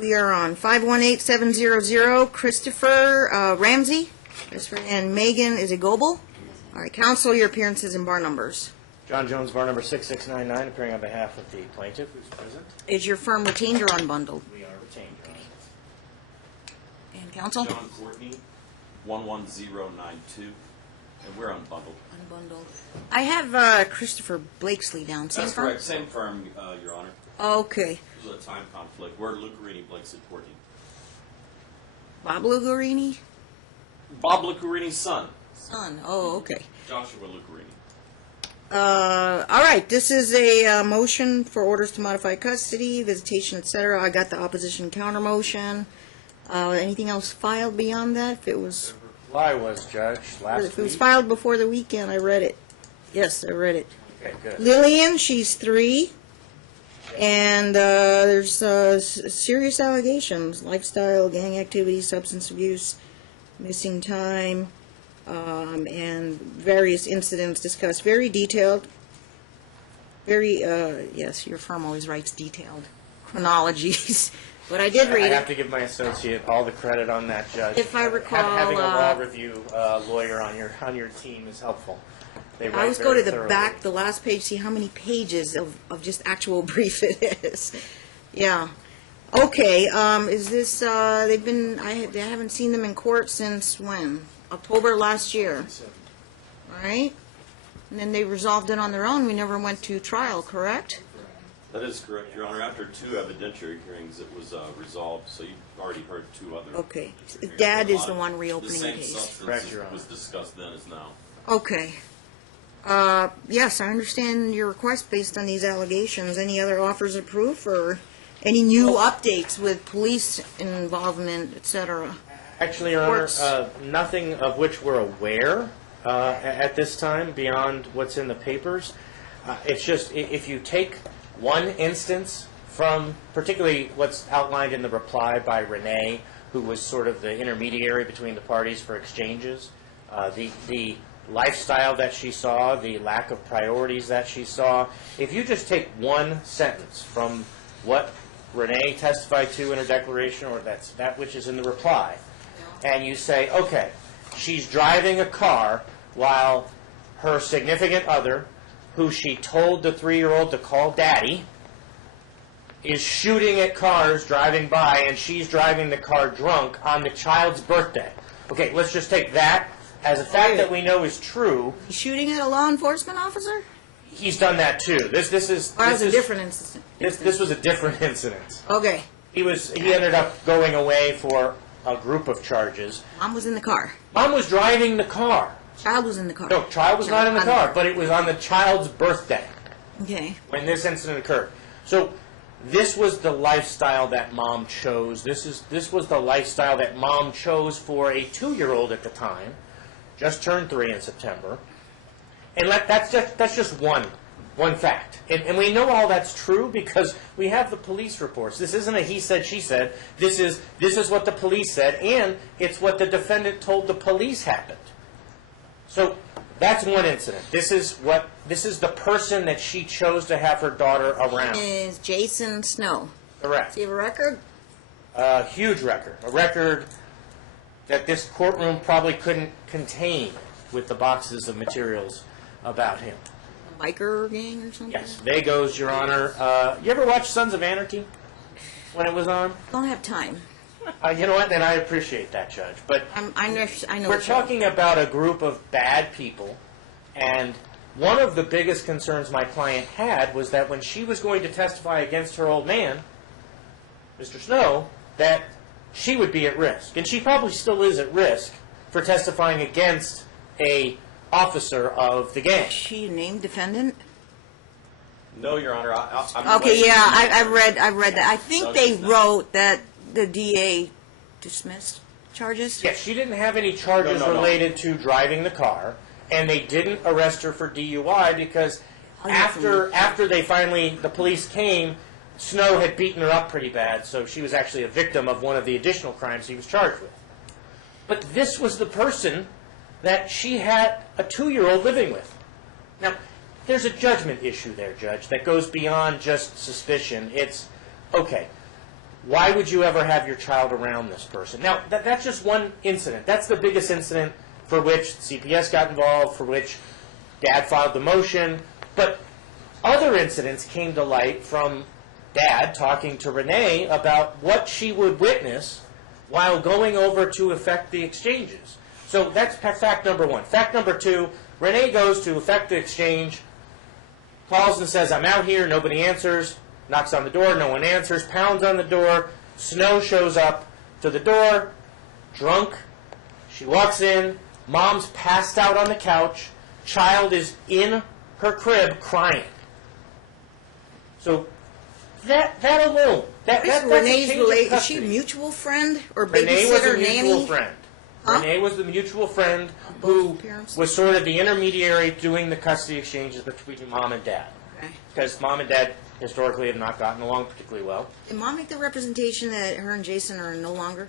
We are on 518700, Christopher Ramsey, and Megan, is it Goble? All right, counsel, your appearances and bar numbers. John Jones, bar number 6699, appearing on behalf of the plaintiff, who's present. Is your firm retained or unbundled? We are retained, Your Honor. And counsel? John Courtney, 11092, and we're unbundled. Unbundled. I have Christopher Blakesley down. Same That's firm? correct. Same firm, Your Honor. Okay. There's a time conflict. We're Lucarini, Blakesley, Courtney. Bob Lugarini? Bob Lucarini's son, Son. Oh, okay. Joshua Lucarini. All right, this is a motion for orders to modify custody, visitation, etc. I got the opposition counter motion. Anything else filed beyond that? If it was, Reply was, Judge, last if it was week. filed before the weekend, I read it. Yes, I read it. Okay, good. Lillian, she's 3, and there's serious allegations: lifestyle, gang activity, substance abuse, missing time, and various incidents discussed. Very detailed. Very, yes, your firm always writes detailed chronologies, but I did read I it. have to give my associate all the credit on that, Judge. If I recall, having a law review lawyer on your team is helpful. They I write always go to very the thoroughly. back, the last page, see how many pages of just actual brief it is. Yeah. Okay, is this, they've been, I haven't seen them in court since when? October last year. All right? And then they resolved it on their own. We never went to trial, correct? That is correct, Your Honor. After 2 evidentiary hearings, it was resolved, so you've already heard 2 other. Okay. hearings. Dad A is lot the of one reopening the same case. substance Correct, Your Honor. was discussed then as now. Okay. Yes, I understand your request based on these allegations. Any other offers of proof or any new updates with police involvement, et cetera? Actually, Your Honor, Courts. nothing of which we're aware at this time beyond what's in the papers. It's just if you take one instance from particularly what's outlined in the reply by Renee, who was sort of the intermediary between the parties for exchanges, the lifestyle that she saw, the lack of priorities that she saw, if you just take one sentence from what Renee testified to in her declaration, or that's that which is in the reply, and you say, okay, she's driving a car while her significant other, who she told the 3-year-old to call daddy, is shooting at cars driving by, and she's driving the car drunk on the child's birthday. Okay, let's just take that as a fact that we know is true. He's shooting at a law enforcement officer? He's done that too. This is Or was this a is- different incident? This was a different incident. Okay. He ended up going away for a group of charges. Mom was in the car. Mom was driving the car. Child was in the car. No, child was not in the car, but it was on the child's birthday Okay. when this incident occurred. So this was the lifestyle that Mom chose. This was the lifestyle that Mom chose for a 2-year-old at the time, just turned 3 in September. And that's just one fact. And we know all that's true because we have the police reports. This isn't a he said, she said. This is what the police said, and it's what the defendant told the police happened. So that's one incident. This is the person that she chose to have her daughter around. Is Jason Snow. Correct. Does he have a record? A huge record. A record that this courtroom probably couldn't contain with the boxes of materials about him. A biker gang or something? Yes, Vagos, Your Honor. You ever watch Sons of Anarchy when it was on? Don't have time. You know what? Then I appreciate that, Judge. But I know. we're the show. talking about a group of bad people, and one of the biggest concerns my client had was that when she was going to testify against her old man, Mr. Snow, that she would be at risk. And she probably still is at risk for testifying against a officer of the gang. Is she a named defendant? No, Your Honor. I'm Okay, waiting. yeah, I've read that. I think No, they she's not. wrote that the DA dismissed charges. Yes, she didn't have any charges No. related to driving the car, and they didn't arrest her for DUI because Oh, yeah, after the police came, Snow had beaten her up pretty bad, so she was actually a victim of one of the additional crimes he was charged with. But this was the person that she had a 2-year-old living with. Now, there's a judgment issue there, Judge, that goes beyond just suspicion. It's, okay, why would you ever have your child around this person? Now, that's just one incident. That's the biggest incident for which CPS got involved, for which Dad filed the motion. But other incidents came to light from Dad talking to Renee about what she would witness while going over to effect the exchanges. So that's fact number one. Fact number two, Renee goes to effect the exchange, calls and says, I'm out here, nobody answers, knocks on the door, no one answers, pounds on the door, Snow shows up to the door, drunk, she walks in, mom's passed out on the couch, child is in her crib crying. So that alone, that's a Renee's change of is she a custody. mutual friend or Renee was a babysitter, mutual nanny? friend. Huh? Renee was the mutual friend Both who parents? was sort of the intermediary doing the custody exchanges between mom and dad. Okay. Because mom and dad historically have not gotten along particularly well. Did Mom make the representation that her and Jason are no longer?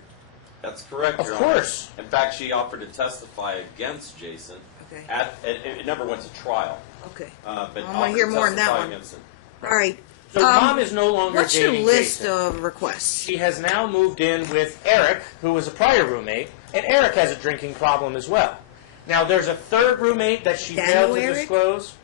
That's correct, Of Your course. Honor. In fact, she offered to testify against Jason. Okay. It never went to trial. Okay. But I wanna offered hear to more on that testify one. against him. All right. So mom is no longer What's your dating list Jason. of requests? She has now moved in with Eric, who was a prior roommate, and Eric has a drinking problem as well. Now, there's a third roommate that she Dad failed know to Eric? disclose.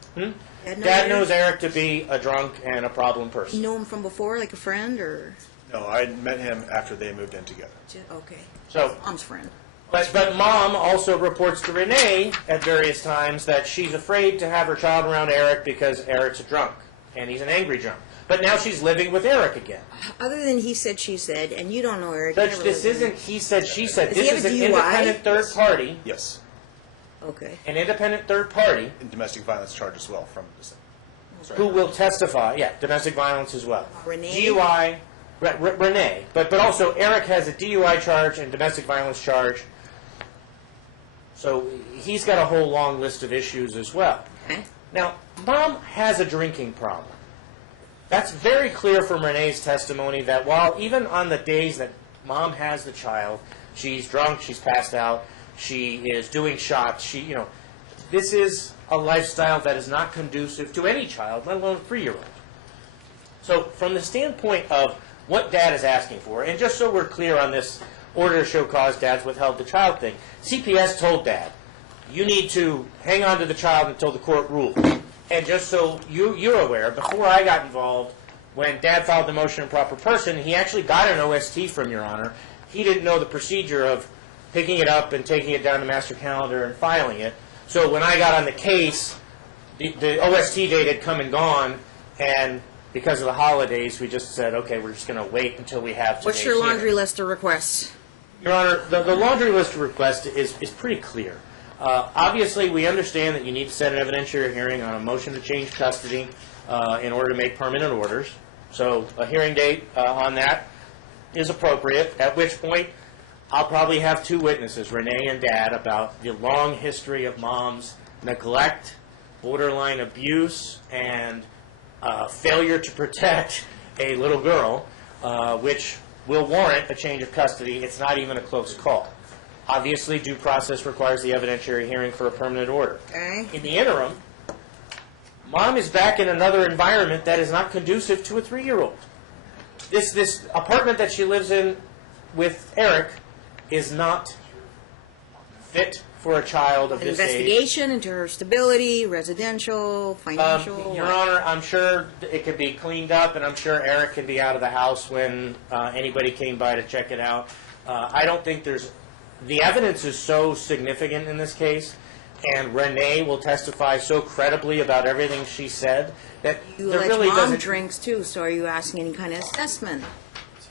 Dad knows Eric to be a drunk and a problem person. You know him from before, like a friend, or No, I met him after they moved in together. okay? So, Mom's friend. but mom also reports to Renee at various times that she's afraid to have her child around Eric because Eric's a drunk, and he's an angry drunk. But now she's living with Eric again. Other than he said, she said, and you don't know Eric. Judge, you never this lived with isn't he said, she said. Does he This have is a an DUI? independent third party. Yes. him. Okay. An independent third party And domestic violence charge as well from the who will testify. Yeah, domestic violence as well. Renee? DUI, Renee. But also Eric has a DUI charge and domestic violence charge. So he's got a whole long list of issues as well. Okay. Now, mom has a drinking problem. That's very clear from Renee's testimony that while even on the days that mom has the child, she's drunk, she's passed out, she is doing shots, this is a lifestyle that is not conducive to any child, let alone a 3-year-old. So from the standpoint of what Dad is asking for, and just so we're clear on this order to show cause, Dad's withheld the child thing, CPS told Dad, you need to hang on to the child until the court rules. And just so you're aware, before I got involved, when Dad filed the motion in proper person, he actually got an OST from Your Honor. He didn't know the procedure of picking it up and taking it down to master calendar and filing it. So when I got on the case, the OST date had come and gone, and because of the holidays, we just said, okay, we're just going to wait until we have today's What's your hearing. laundry list of requests? Your Honor, the laundry list of requests is pretty clear. Obviously, we understand that you need to set an evidentiary hearing on a motion to change custody in order to make permanent orders. So a hearing date on that is appropriate, at which point I'll probably have 2 witnesses, Renee and Dad, about the long history of mom's neglect, borderline abuse, and failure to protect a little girl, which will warrant a change of custody. It's not even a close call. Obviously, due process requires the evidentiary hearing for a permanent order. Okay. In the interim, mom is back in another environment that is not conducive to a 3-year-old. This apartment that she lives in with Eric is not fit for a child of this age. Investigation into her stability, residential, financial. Your Honor, I'm sure it could be cleaned up, and I'm sure Eric can be out of the house when anybody came by to check it out. I don't think the evidence is so significant in this case, and Renee will testify so credibly about everything she said that You there allege really mom doesn't. drinks too, so are you asking any kind of assessment?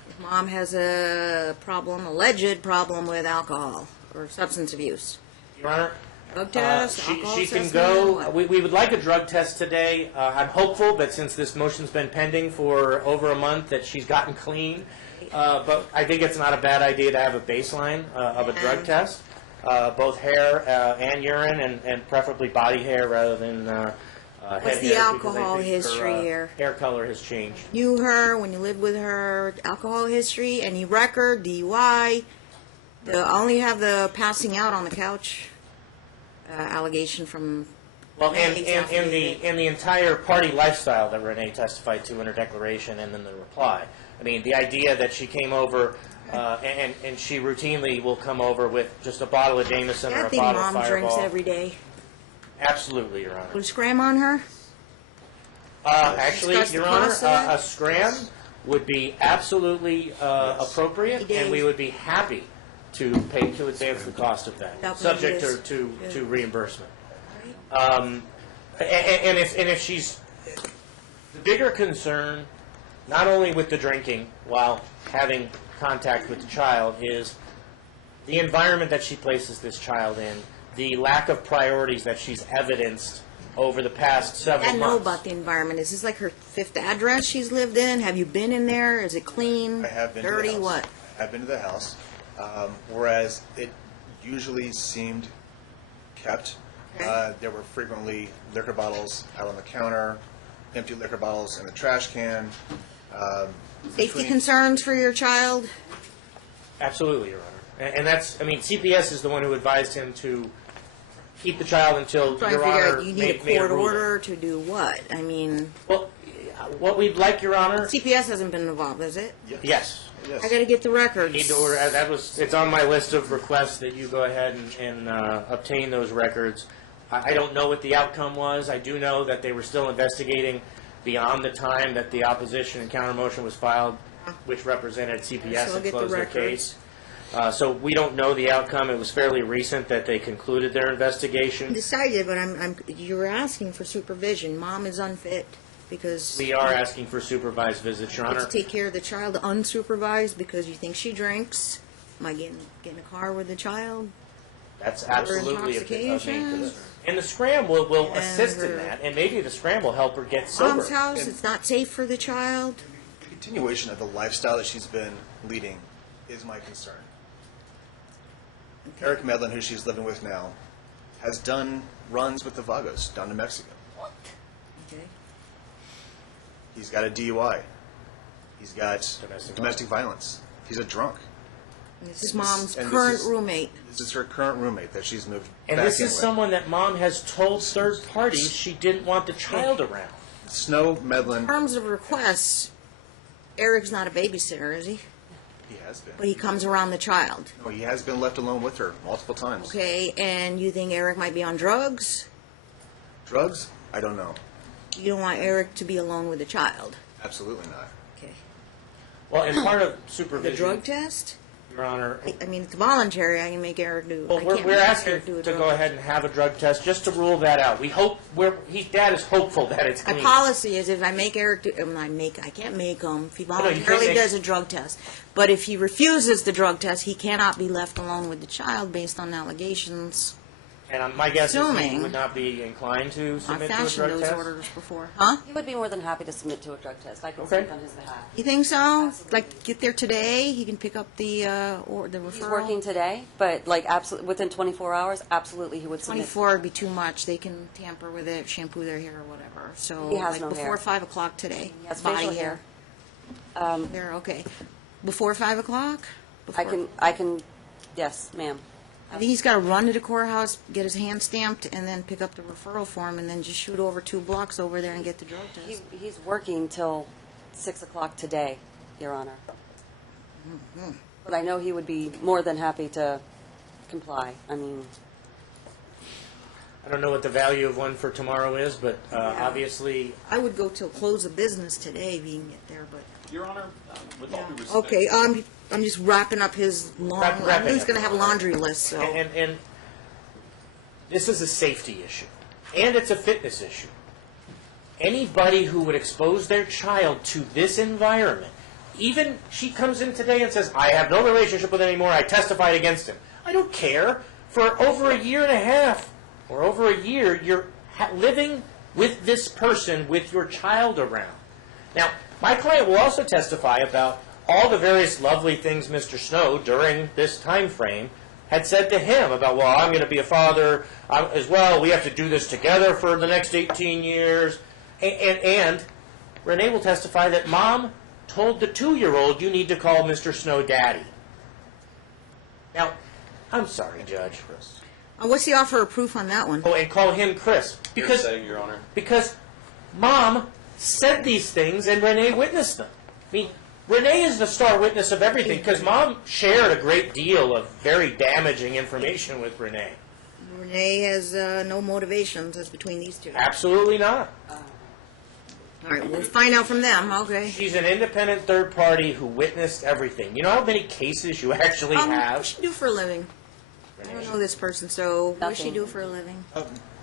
If mom has a problem, alleged problem with alcohol or substance abuse. Your Honor, Drug test, alcohol she can assessment, go. what? We would like a drug test today. I'm hopeful that since this motion's been pending for over a month, that she's gotten clean. But I think it's not a bad idea to have a baseline of a drug test, both hair and urine, and preferably body hair rather than head What's the hair, because I alcohol think history her, here? Hair color has changed. Knew her when you lived with her, alcohol history, any record, DUI. I only have the passing out on the couch allegation from. Well, and Renee's the entire party lifestyle that Renee testified to in her declaration and in the reply I mean, the idea that she came over, and she routinely will come over with just a bottle of Jameson or a Kathy, bottle of Mom drinks Fireball. every day. Absolutely, Your Honor. Would scram on her? Actually, Discuss the Your Honor, cost of that? a scram would be absolutely appropriate, and we would be happy to pay to advance the cost of that, That would subject be to reimbursement. And if she's the bigger concern, not only with the drinking while having contact with the child, is the environment that she places this child in, the lack of priorities that she's evidenced over the past several I months. know about the environment. Is this like her fifth address she's lived in? Have you been in there? Is it clean? I have been dirty? to the house. What? I've been to the house, whereas it usually seemed kept. Okay. There were frequently liquor bottles out on the counter, empty liquor bottles in the trash can. Safety between- concerns for your child? Absolutely, Your Honor. And that's, I mean, CPS is the one who advised him to keep the child until Trying to Your figure Honor out, you need made a court ruling. order to do what? I mean, Well, what we'd like, Your Honor, CPS hasn't been involved, is it? yes. Yes. I gotta get the records. Need to order, it's on my list of requests that you go ahead and obtain those records. I don't know what the outcome was. I do know that they were still investigating beyond the time that the opposition and counter motion was filed, which represented CPS So had get the closed their records. case. So we don't know the outcome. It was fairly recent that they concluded their investigation. Decided, but you were asking for supervision. Mom is unfit because We are asking for supervised visits, Your to Honor. take care of the child unsupervised because you think she drinks. Am I getting in a car with the child? That's absolutely a main intoxication. concern. And the scram will And assist in her- that, and maybe the scram will help her get sober. Mom's house, it's not safe for the child. The continuation of the lifestyle that she's been leading is my concern. Eric Medlin, who she's living with now, has done runs with the Vagos down to Mexico. Okay. He's got a DUI. He's got Domestic domestic violence. He's a drunk. And this is Mom's and this current is- roommate. This is her current roommate that she's moved And back this in is with. someone that Mom has told third parties she didn't want the child around. Snow Medlin, In terms of requests, Eric's not a babysitter, is he? he has been. But he comes around the child. No, he has been left alone with her multiple times. Okay, and you think Eric might be on drugs? Drugs? I don't know. You don't want Eric to be alone with the child. Absolutely not. Okay. Well, and part of The supervision, drug test? Your Honor, I mean, it's voluntary. I can make Eric do. well, I we're can't we're make asking Eric do a to drug go test. ahead and have a drug test just to rule that out. We hope, Dad is hopeful that it's My clean. policy is if I make Eric do, I can't make him. If he you can't voluntarily make- does a drug test, but if he refuses the drug test, he cannot be left alone with the child based on allegations. And my guess is he Assuming- would not be inclined to I submit to a fashioned drug those test. orders before, huh? He would be more than happy to submit to a drug test. I can Okay. speak on his behalf. You think so? Like, get there today. He can pick up the or the referral. He's working today, but like absolutely within 24 hours, absolutely he would submit. 24 would be too much. They can tamper with it, shampoo their hair or whatever. So He has like no before hair. 5 o'clock today. He has body facial hair. hair. Hair, okay. Before 5 o'clock. I can, yes, ma'am. I think he's got to run to the courthouse, get his hand stamped, and then pick up the referral form, and then just shoot over 2 blocks over there and get the drug test. He's working till 6 o'clock today, Your Honor. But I know he would be more than happy to comply. I mean, I don't know what the value of one for tomorrow is, but obviously, I would go till close of business today if he can get there, but. Your Honor, with all due respect. Okay, I'm just wrapping up his long, Wrapping I knew he was up. going to have a laundry list, so. and this is a safety issue, and it's a fitness issue. Anybody who would expose their child to this environment, even she comes in today and says, I have no relationship with him anymore, I testified against him. I don't care. For over a year and a half, or over a year, you're living with this person with your child around. Now, my client will also testify about all the various lovely things Mr. Snow, during this time frame, had said to him about, well, I'm going to be a father as well. We have to do this together for the next 18 years. And Renee will testify that Mom told the 2-year-old, you need to call Mr. Snow Daddy. Now, I'm sorry, Judge. What's the offer of proof on that one? Oh, and call him Chris. Hearsay, Your Honor. Because Mom said these things and Renee witnessed them. I mean, Renee is the star witness of everything because Mom shared a great deal of very damaging information with Renee. Renee has no motivations. That's between these two. Absolutely not. All right, we'll find out from them. Okay. She's an independent third party who witnessed everything. You know how many cases you actually What have? does she do for a living? I don't know this person, so what does she Nothing. do for a living?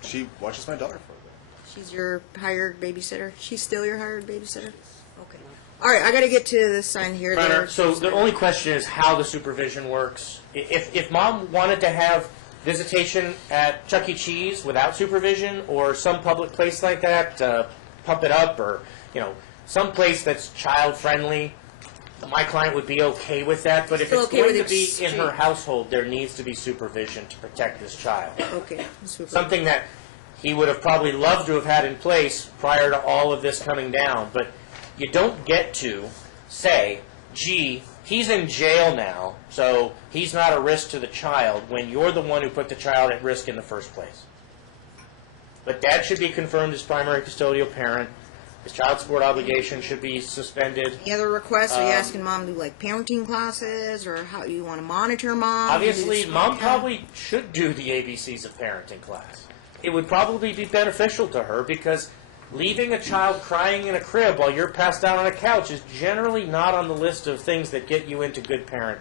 She watches my daughter for a bit. She's your hired babysitter? She's still your hired babysitter? Okay. All right, I got to get to this sign here. Connor, there. so the only question is how the supervision works. If Mom wanted to have visitation at Chuck E. Cheese without supervision or some public place like that, Pump It Up or, some place that's child-friendly, my client would be okay with that. But if Still it's okay going with to be in exchange. her household, there needs to be supervision to protect this child. Okay. Super. Something that he would have probably loved to have had in place prior to all of this coming down. But you don't get to say, gee, he's in jail now, so he's not a risk to the child, when you're the one who put the child at risk in the first place. But Dad should be confirmed as primary custodial parent. His child support obligation should be suspended. Any other requests? Are you asking Mom to do like parenting classes, or how you want to monitor Mom? Obviously, Do Mom screen time? probably should do the ABCs of parenting class. It would probably be beneficial to her because leaving a child crying in a crib while you're passed out on a couch is generally not on the list of things that get you into good parent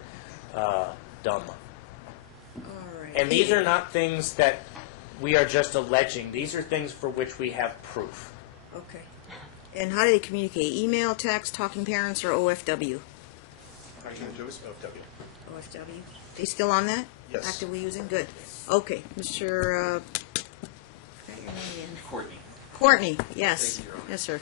dumb. All right. And these are not things that we are just alleging. These are things for which we have proof. Okay. And how do they communicate? Email, text, talking parents, or OFW? I can do is OFW. OFW. They still on that? Yes. Actively using? Good. Okay. Mr. Forgot your name again. Courtney. Courtney. Yes. Thank you, Your Honor. Yes, sir.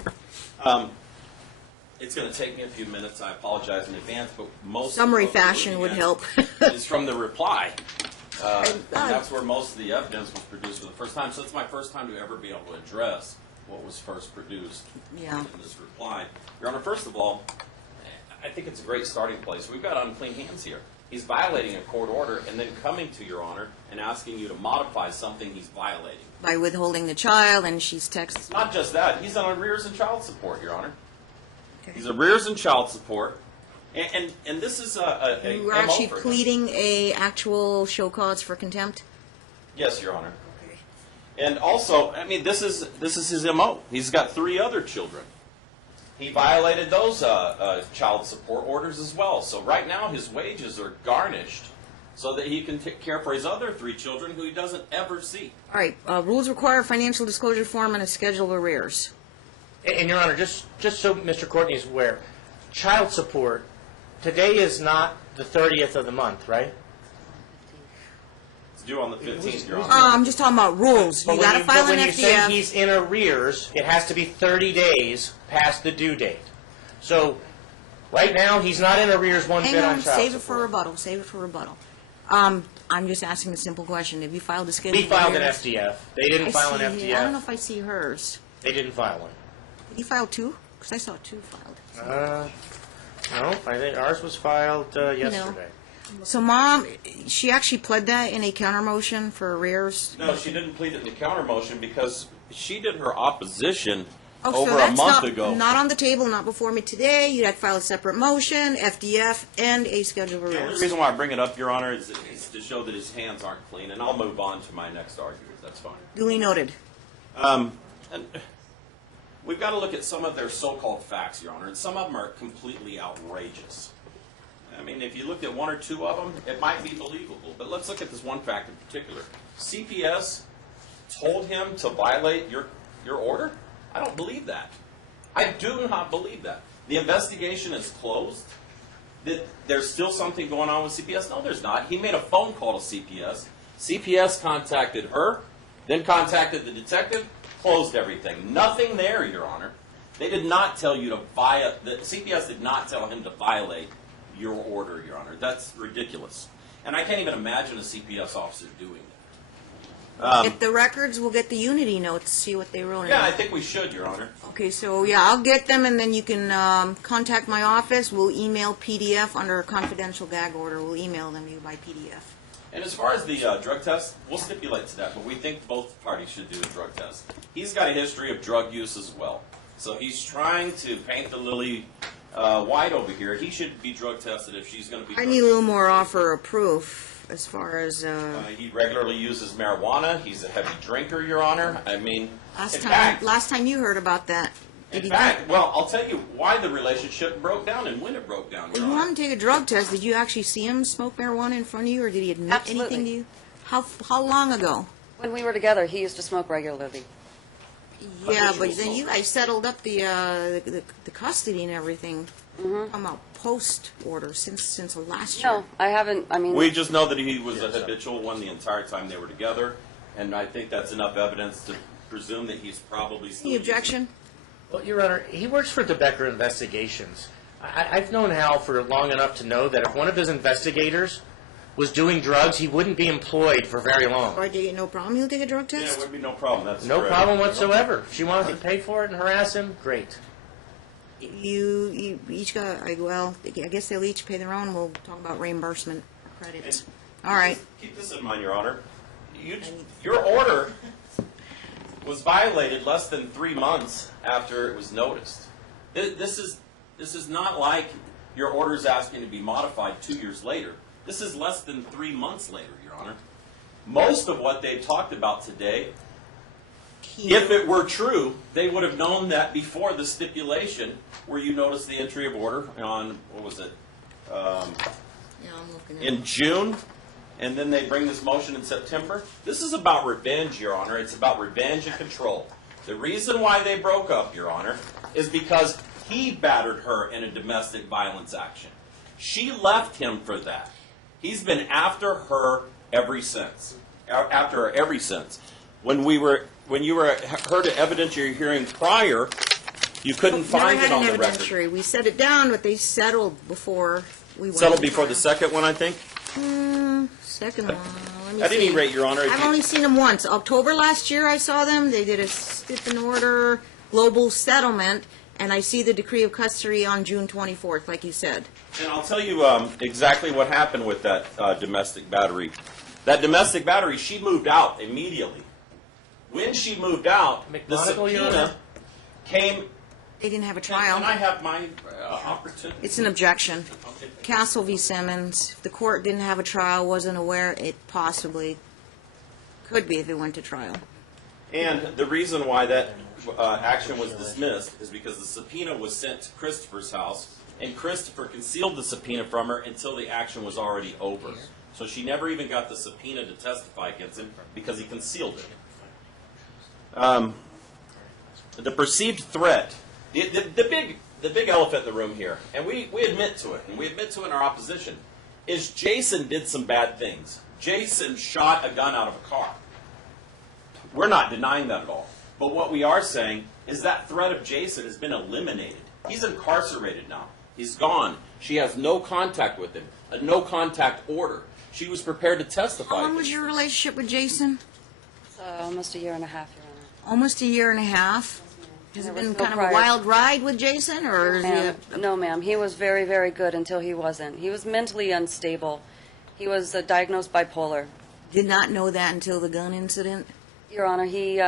It's going to take me a few minutes. I apologize in advance, but most Summary of what we're fashion looking would at help. is from the reply. And uh, that's where most of the evidence was produced for the first time. So it's my first time to ever be able to address what was first produced Yeah. in this reply. Your Honor, first of all, I think it's a great starting place. We've got unclean hands here. He's violating a court order and then coming to Your Honor and asking you to modify something he's violating. By withholding the child, and she's texting. Not just that, he's on arrears and child support, Your Honor. Okay. He's arrears and child support. And this is a You were MO actually for him. pleading a actual show cause for contempt? Yes, Your Honor. Okay. And also, I mean, this is his MO. He's got 3 other children. He violated those child support orders as well. So right now, his wages are garnished so that he can take care for his other 3 children who he doesn't ever see. All right. Rules require financial disclosure form and a schedule of arrears. And Your Honor, just so Mr. Courtney is aware, child support, today is not the 30th of the month, right? It's due on the 15th, Your Honor. I'm just talking about rules. You got to file but an when you say FDF. he's in arrears, it has to be 30 days past the due date. So right now, he's not in arrears one Hang bit on, on child save it for support. rebuttal. Save it for rebuttal. I'm just asking a simple question. Have you filed a schedule? We of filed an arrears? FDF. They didn't file an I don't know FDF. if I see hers. They didn't file one. Did he file 2? Because I saw 2 filed. No, I think ours was filed yesterday. So, Mom, she actually pled that in a counter motion for arrears. No, she didn't plead it in the counter motion because she did her opposition Oh, over so a that's month not, ago. not on the table, not before me today. You'd have to file a separate motion, FDF, and a schedule of The only arrears. reason why I bring it up, Your Honor, is to show that his hands aren't clean, and I'll move on to my next argument. That's fine. Duly noted. And we've got to look at some of their so-called facts, Your Honor, and some of them are completely outrageous. I mean, if you looked at 1 or 2 of them, it might be believable. But let's look at this one fact in particular. CPS told him to violate your order? I don't believe that. I do not believe that. The investigation is closed. That there's still something going on with CPS? No, there's not. He made a phone call to CPS. CPS contacted her, then contacted the detective, closed everything. Nothing there, Your Honor. They did not tell you to violate, the CPS did not tell him to violate your order, Your Honor. That's ridiculous. And I can't even imagine a CPS officer doing that. If the records, we'll get the Unity notes, see what they wrote in Yeah, I it. think we should, Your Honor. Okay, so yeah, I'll get them, and then you can contact my office. We'll email PDF under a confidential gag order. We'll email them to you by PDF. And as far as the drug test, we'll stipulate to that, but we think both parties should do a drug test. He's got a history of drug use as well. So he's trying to paint the lily White over here, he should be drug tested if she's going to be. I drug need a little tested. more offer of proof as far as, He regularly uses marijuana. He's a heavy drinker, Your Honor. I mean, last time you heard about that. Did in he fact, well, I'll tell you why the relationship broke down and when it broke down, Your You Honor. want to take a drug test. Did you actually see him smoke marijuana in front of you, or did he admit Absolutely. anything to you? How long ago? When we were together, he used to smoke regularly. Yeah, but Habitual then you smoker. guys settled up the custody and everything. Come out post order since last year. No, I haven't, I mean. We just know that he was a habitual one the entire time they were together, and I think that's enough evidence to presume that he's probably still. Any objection? Well, Your Honor, he works for DeBecker Investigations. I've known Hal for long enough to know that if one of his investigators was doing drugs, he wouldn't be employed for very long. Or do you no problem? You'll take a drug Yeah, it test. would be no problem. That's No correct. problem whatsoever. If she wanted to pay for it and harass him, great. You each got. Well, I guess they'll each pay their own. We'll talk about reimbursement credits. All right. Keep this in mind, Your Honor. Your order was violated less than 3 months after it was noticed. This is not like your order's asking to be modified 2 years later. This is less than 3 months later, Your Honor. Most of what they talked about today, if it were true, they would have known that before the stipulation where you noticed the entry of order on, what was it, Yeah, I'm looking at in June, and then they bring this motion in September. This is about revenge, Your Honor. It's about revenge and control. The reason why they broke up, Your Honor, is because he battered her in a domestic violence action. She left him for that. He's been after her ever since. When you were heard an evidentiary hearing prior, you couldn't find it on the Never had an record. evidentiary. We set it down, but they settled before we went. Settled to before the trial. second one, I think. Second one. Let me At any see. rate, Your Honor, if I've you- only seen them once. October last year, I saw them. They did a stip and order global settlement, and I see the decree of custody on June 24th, like you said. And I'll tell you exactly what happened with that domestic battery. That domestic battery, she moved out immediately. When she moved out, the McMonagle, Your Honor? subpoena came. They didn't have a Can trial. I have my opportunity? It's an objection. Okay. Castle v. Simmons. If the court didn't have a trial, wasn't aware, it possibly could be if it went to trial. And the reason why that action was dismissed is because the subpoena was sent to Christopher's house, and Christopher concealed the subpoena from her until the action was already over. So she never even got the subpoena to testify against him because he concealed it. The perceived threat, the big elephant in the room here, and we admit to it, and we admit to it in our opposition, is Jason did some bad things. Jason shot a gun out of a car. We're not denying that at all. But what we are saying is that threat of Jason has been eliminated. He's incarcerated now. He's gone. She has no contact with him, a no contact order. She was prepared to testify. How long was against your him. relationship with Jason? Almost a year and a half, Your Honor. Almost a year and a half. Has There it was been no kind of a prior- wild ride with Jason, or is Ma'am, it? no, ma'am. He was very, very good until he wasn't. He was mentally unstable. He was diagnosed bipolar. Did not know that until the gun incident. Your Honor, he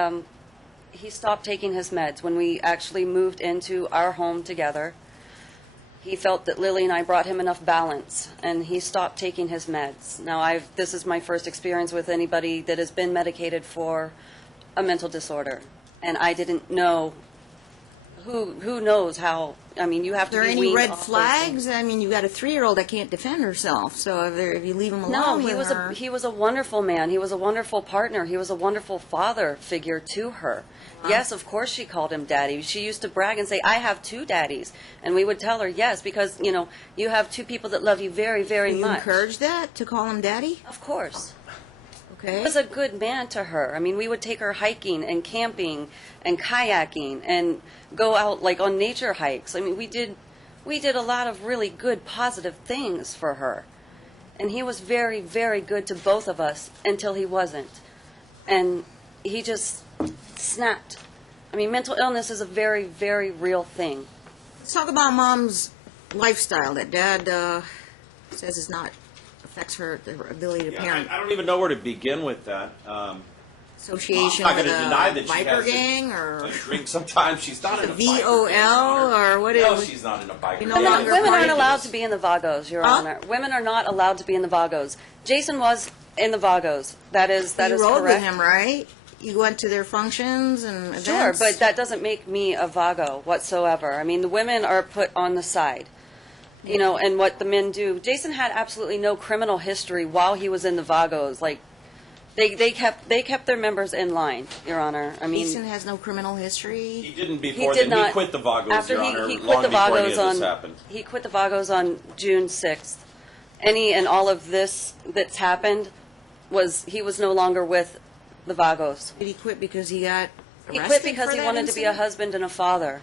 stopped taking his meds when we actually moved into our home together. He felt that Lily and I brought him enough balance, and he stopped taking his meds. Now, this is my first experience with anybody that has been medicated for a mental disorder, and I didn't know. Who knows how? I mean, you have Are to there be any weaned red off those flags? things. I mean, you've got a 3-year-old that can't defend herself. So if you leave him alone No, with her, he was a wonderful man. He was a wonderful partner. He was a wonderful father figure to her. Yes, of course she called him daddy. She used to brag and say, "I have 2 daddies," and we would tell her, "Yes, because you have 2 people that love you very, very you much." encourage that to call him daddy. Of course. Okay. He was a good man to her. I mean, we would take her hiking and camping and kayaking and go out like on nature hikes. I mean, we did a lot of really good, positive things for her. And he was very, very good to both of us until he wasn't. And he just snapped. I mean, mental illness is a very, very real thing. Let's talk about Mom's lifestyle that Dad says affects her ability to parent. I don't even know where to begin with that. association I'm not with gonna deny a that she biker has a- gang, or A drink sometimes. She's not in a biker gang, VOL, Your Honor. or what No, is? she's not in a biker You gang. no No, longer women aren't biker. allowed to be in the Vagos, Your Huh? Honor. Women are not allowed to be in the Vagos. Jason was in the Vagos. That is You rode correct. with him, right? You went to their functions and events. Sure, but that doesn't make me a Vago whatsoever. I mean, the women are put on the side, you know, and what the men do. Jason had absolutely no criminal history while he was in the Vagos. Like, they kept their members in line, Your Honor. I mean, Jason has no criminal history. He didn't before did then. He not- quit the Vagos, after Your he Honor, quit long the before any Vagos of on this happened. he quit the Vagos on June 6th. Any and all of this that's happened he was no longer with the Vagos. Did he quit because he got He arrested quit because for he that wanted to be a incident? husband and a father.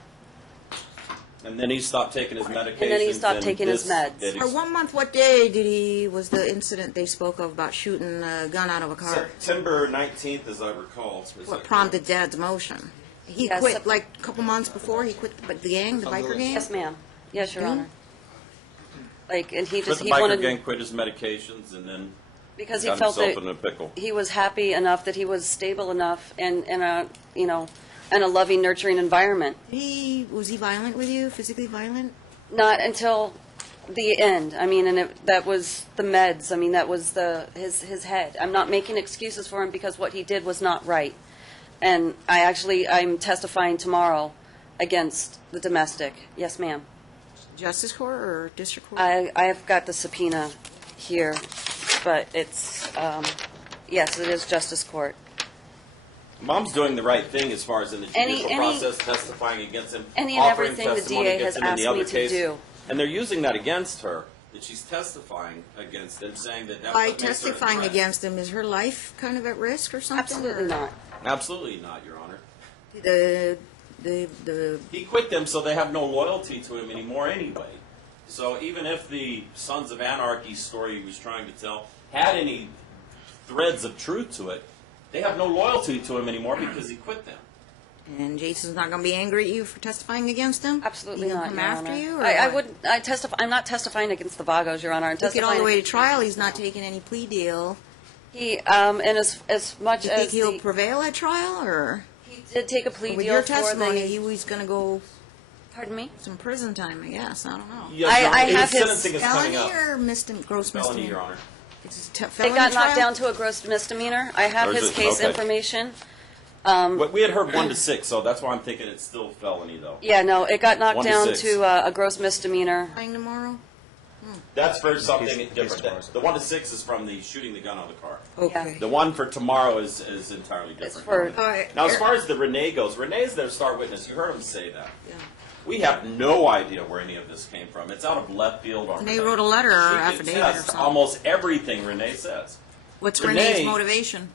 And then he stopped taking his medications. And then he stopped taking his this meds. did For 1 month, what day was the incident they spoke of about shooting a gun out of a car? September 19th, as I recall. What prompted Dad's motion? He Yes, quit like a couple months before. He quit the gang, the biker gang. Yes, ma'am. Yes, Your Hmm? Honor. Like, and he Quit just the he biker wanted gang, quit his medications, and then because he got felt himself that in a pickle. he was happy enough that he was stable enough and in a in a loving, nurturing environment. Was he violent with you? Physically violent? Not until the end. I mean, and that was the meds. I mean, that was his head. I'm not making excuses for him because what he did was not right. And I'm testifying tomorrow against the domestic. Yes, ma'am. Justice court or district court? I have got the subpoena here, but it's, yes, it is justice court. Mom's doing the right thing as far as in the judicial Any- process, testifying against him, any and offering everything the testimony DA against has him in the asked me other to case. do. And they're using that against her, that she's testifying against him, saying that that's By what makes her a testifying threat. against him, is her life kind of at risk or something? Absolutely or not. Absolutely not, Your Honor. The He quit them, so they have no loyalty to him anymore anyway. So even if the Sons of Anarchy story he was trying to tell had any threads of truth to it, they have no loyalty to him anymore because he quit them. and Jason's not going to be angry at you for testifying against him? Absolutely He gonna not, come Your after Honor. you? Or I what? wouldn't. I'm not testifying against the Vagos, Your Honor. I'm Took it all testifying. the way to trial. He's not taking any plea deal. He and as much Do you think as he'll prevail at trial, or he did take a plea with deal your for testimony, the. he was going to go Pardon me. some prison time? I guess I don't know. Yes, Your I Honor, have his sentencing is coming Felony up. or gross Felony, misdemeanor? Your Honor. It's a It felony got knocked trial? down to a gross misdemeanor. I have Or is his it? case Okay. information. We had heard 1 to 6, so that's why I'm thinking it's still felony, though. Yeah, no, it got knocked 1 to down 6. to a gross misdemeanor. Trying tomorrow? That's for something Case different. tomorrow. The 1 to 6 is from the shooting the gun on the car. Okay. The one for tomorrow is entirely different. It's for- All right. Now, as far as the Renee goes, Renee's their star witness. You heard him say that. Yeah. We have no idea where any of this came from. It's out of left field. On Renee Renee. wrote a letter or She can affidavit or test something. almost everything Renee says. What's Renee- Renee's motivation?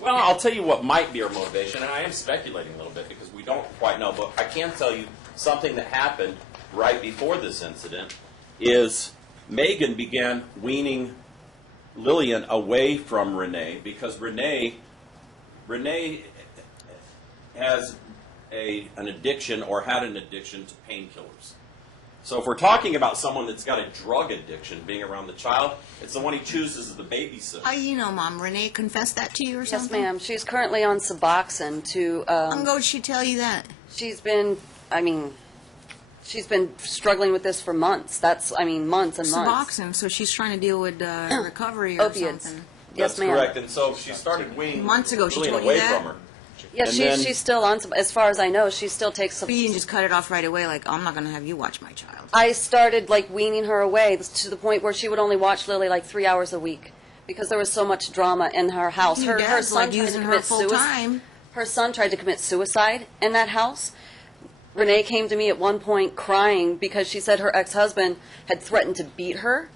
Well, I'll tell you what might be her motivation, and I am speculating a little bit because we don't quite know, but I can tell you something that happened right before this incident is Megan began weaning Lillian away from Renee because Renee has an addiction or had an addiction to painkillers. So if we're talking about someone that's got a drug addiction being around the child, it's the one he chooses as the babysitter. How you know, Mom? Renee confessed that to you or Yes, something? ma'am. She's currently on Suboxone to. How long ago did she tell you that? She's been. I mean, she's been struggling with this for months. Months and months. Suboxone, so she's trying to deal with recovery or Opiates. something. Yes, That's ma'am. correct. And so she started weaning Months ago, she Lillian told you away that? from her. Yeah, And then- she's still on. As far as I know, she still takes. But you didn't just cut it off right away, like, I'm not going to have you watch my child. I started like weaning her away to the point where she would only watch Lily like 3 hours a week because there was so much drama in her house. Your Her dad's son like tried to using her commit full suicide. time. Her son tried to commit suicide in that house. Renee came to me at one point crying because she said her ex-husband had threatened to beat her.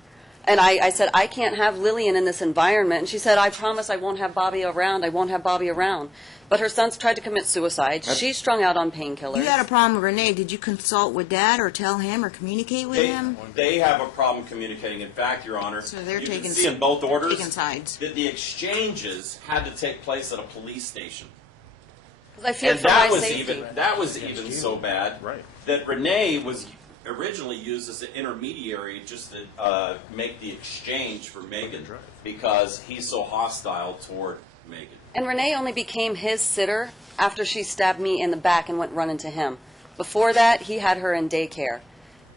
And I said, I can't have Lillian in this environment. And she said, I promise I won't have Bobby around. I won't have Bobby around. But her son's tried to commit suicide. She's strung out on painkillers. You had a problem with Renee. Did you consult with Dad or tell him or communicate with him? They have a problem communicating. In fact, Your Honor, So they're you taking can see in both orders taking sides. that the exchanges had to take place at a police station. 'Cause I fear And for my that was safety. even so bad Right. that Renee was originally used as an intermediary just to make the exchange for Megan because he's so hostile toward Megan. And Renee only became his sitter after she stabbed me in the back and went running to him. Before that, he had her in daycare.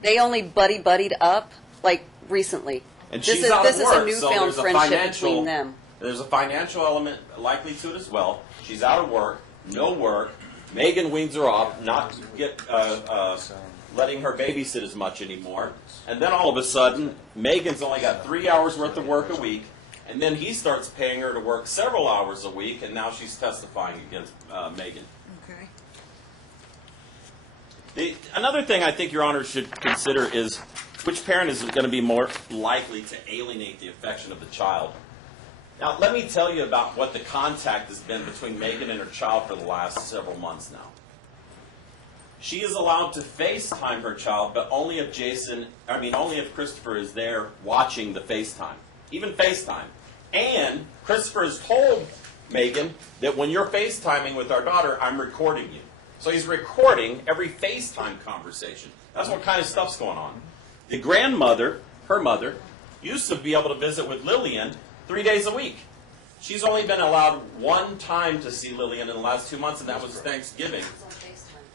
They only buddied up, like, recently. And this she's is, out this of is work, a so newfound there's a friendship financial, between them. there's a financial element likely to it as well. She's out of work, no work. Megan weans her off, not letting her babysit as much anymore. And then all of a sudden, Megan's only got 3 hours worth of work a week. And then he starts paying her to work several hours a week, and now she's testifying against Megan. Okay. Another thing I think Your Honor should consider is which parent is going to be more likely to alienate the affection of the child. Now, let me tell you about what the contact has been between Megan and her child for the last several months now. She is allowed to FaceTime her child, but only if only if Christopher is there watching the FaceTime. Even FaceTime. And Christopher has told Megan that when you're FaceTiming with our daughter, I'm recording you. So he's recording every FaceTime conversation. That's what kind of stuff's going on. The grandmother, her mother, used to be able to visit with Lillian 3 days a week. She's only been allowed one time to see Lillian in the last 2 months, and that was Thanksgiving.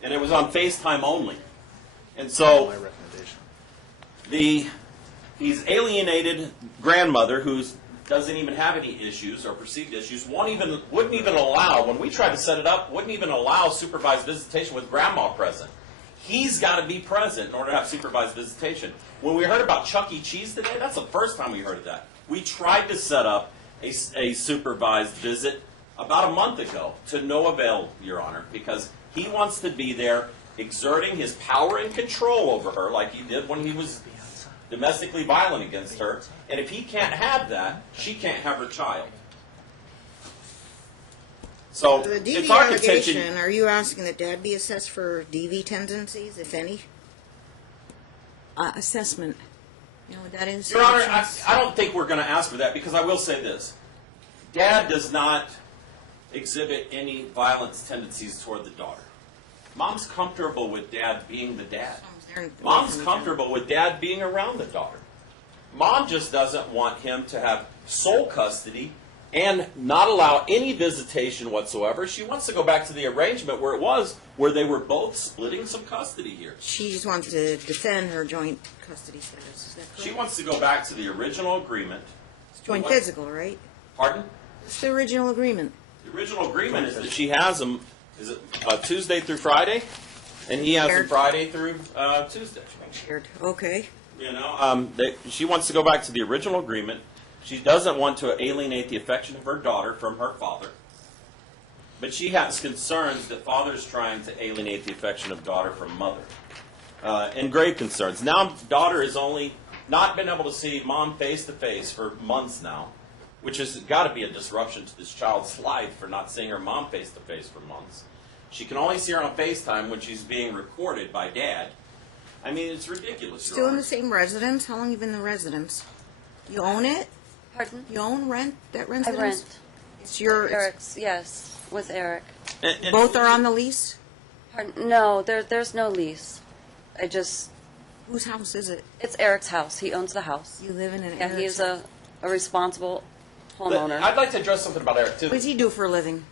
And it was on FaceTime only. And so My recommendation. he's alienated grandmother who doesn't even have any issues or perceived issues, wouldn't even allow, when we tried to set it up, wouldn't even allow supervised visitation with grandma present. He's got to be present in order to have supervised visitation. When we heard about Chuck E. Cheese today, that's the first time we heard of that. We tried to set up a supervised visit about a month ago to no avail, Your Honor, because he wants to be there exerting his power and control over her like he did when he was domestically violent against her. And if he can't have that, she can't have her child. So The DV it's our allegation, contention. are you asking that Dad be assessed for DV tendencies, if any? Assessment. You know what that is? Your Honor, I don't think we're going to ask for that because I will say this. Dad does not exhibit any violence tendencies toward the daughter. Mom's comfortable with Dad being the dad. Mom's comfortable with Dad being around the daughter. Mom just doesn't want him to have sole custody and not allow any visitation whatsoever. She wants to go back to the arrangement where they were both splitting some custody here. She just wants to defend her joint custody status. Is that correct? She wants to go back to the original agreement. It's joint physical, right? Pardon? It's the original agreement. The original agreement is that she has them, is it Tuesday through Friday? And he has them Friday through Tuesday. Shared. Okay. You know, she wants to go back to the original agreement. She doesn't want to alienate the affection of her daughter from her father. But she has concerns that father's trying to alienate the affection of daughter from mother. And grave concerns. Now, daughter has only not been able to see mom face to face for months now, which has got to be a disruption to this child's life for not seeing her mom face to face for months. She can only see her on FaceTime when she's being recorded by Dad. I mean, it's ridiculous. Still in the same residence? How long you been in the residence? You own it? Pardon? You own that I residence? rent. It's your. Eric's, yes, with Eric. Both are on the lease? Pardon? No, there's no lease. Whose house is it? It's Eric's house. He owns the house. You live in an Yeah, Eric's he's house. a responsible homeowner. I'd like to address something about Eric, too. What does he do for a living?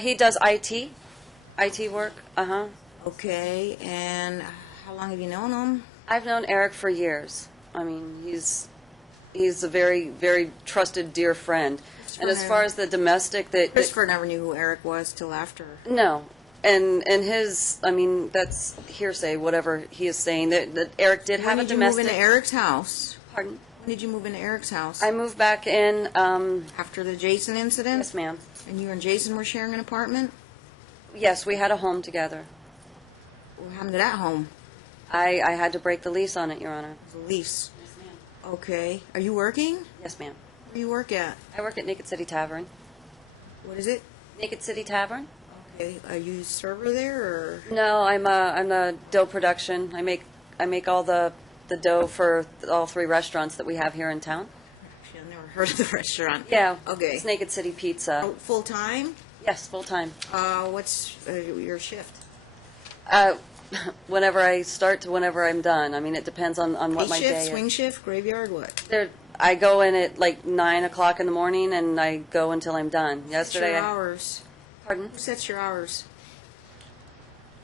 He does IT work. Okay, and how long have you known him? I've known Eric for years. I mean, he's a very, very trusted, dear friend. And as far as the domestic, Christopher never knew who Eric was till after. no, and his, I mean, that's hearsay. Whatever he is saying, that Eric did have a When did you domestic. move into Eric's house? Pardon? When did you move into Eric's house? I moved back in. After the Jason incident? Yes, ma'am. And you and Jason were sharing an apartment? Yes, we had a home together. What happened to that home? I had to break the lease on it, Your Honor. The lease. Yes, ma'am. Okay. Are you working? Yes, ma'am. Where do you work at? I work at Naked City Tavern. What is it? Naked City Tavern? Okay. Are you a server there, or? No, I'm a dough production. I make all the dough for all 3 restaurants that we have here in town. Actually, I've never heard of the restaurant. Yeah. Okay. It's Naked City Pizza. Oh, full time? Yes, full time. What's your shift? Whenever I start to whenever I'm done. I mean, it depends on what Day my shift, day swing is. shift, graveyard, what? There, I go in at like 9 o'clock in the morning, and I go until I'm done. Yesterday, Your hours. pardon? Who sets your hours?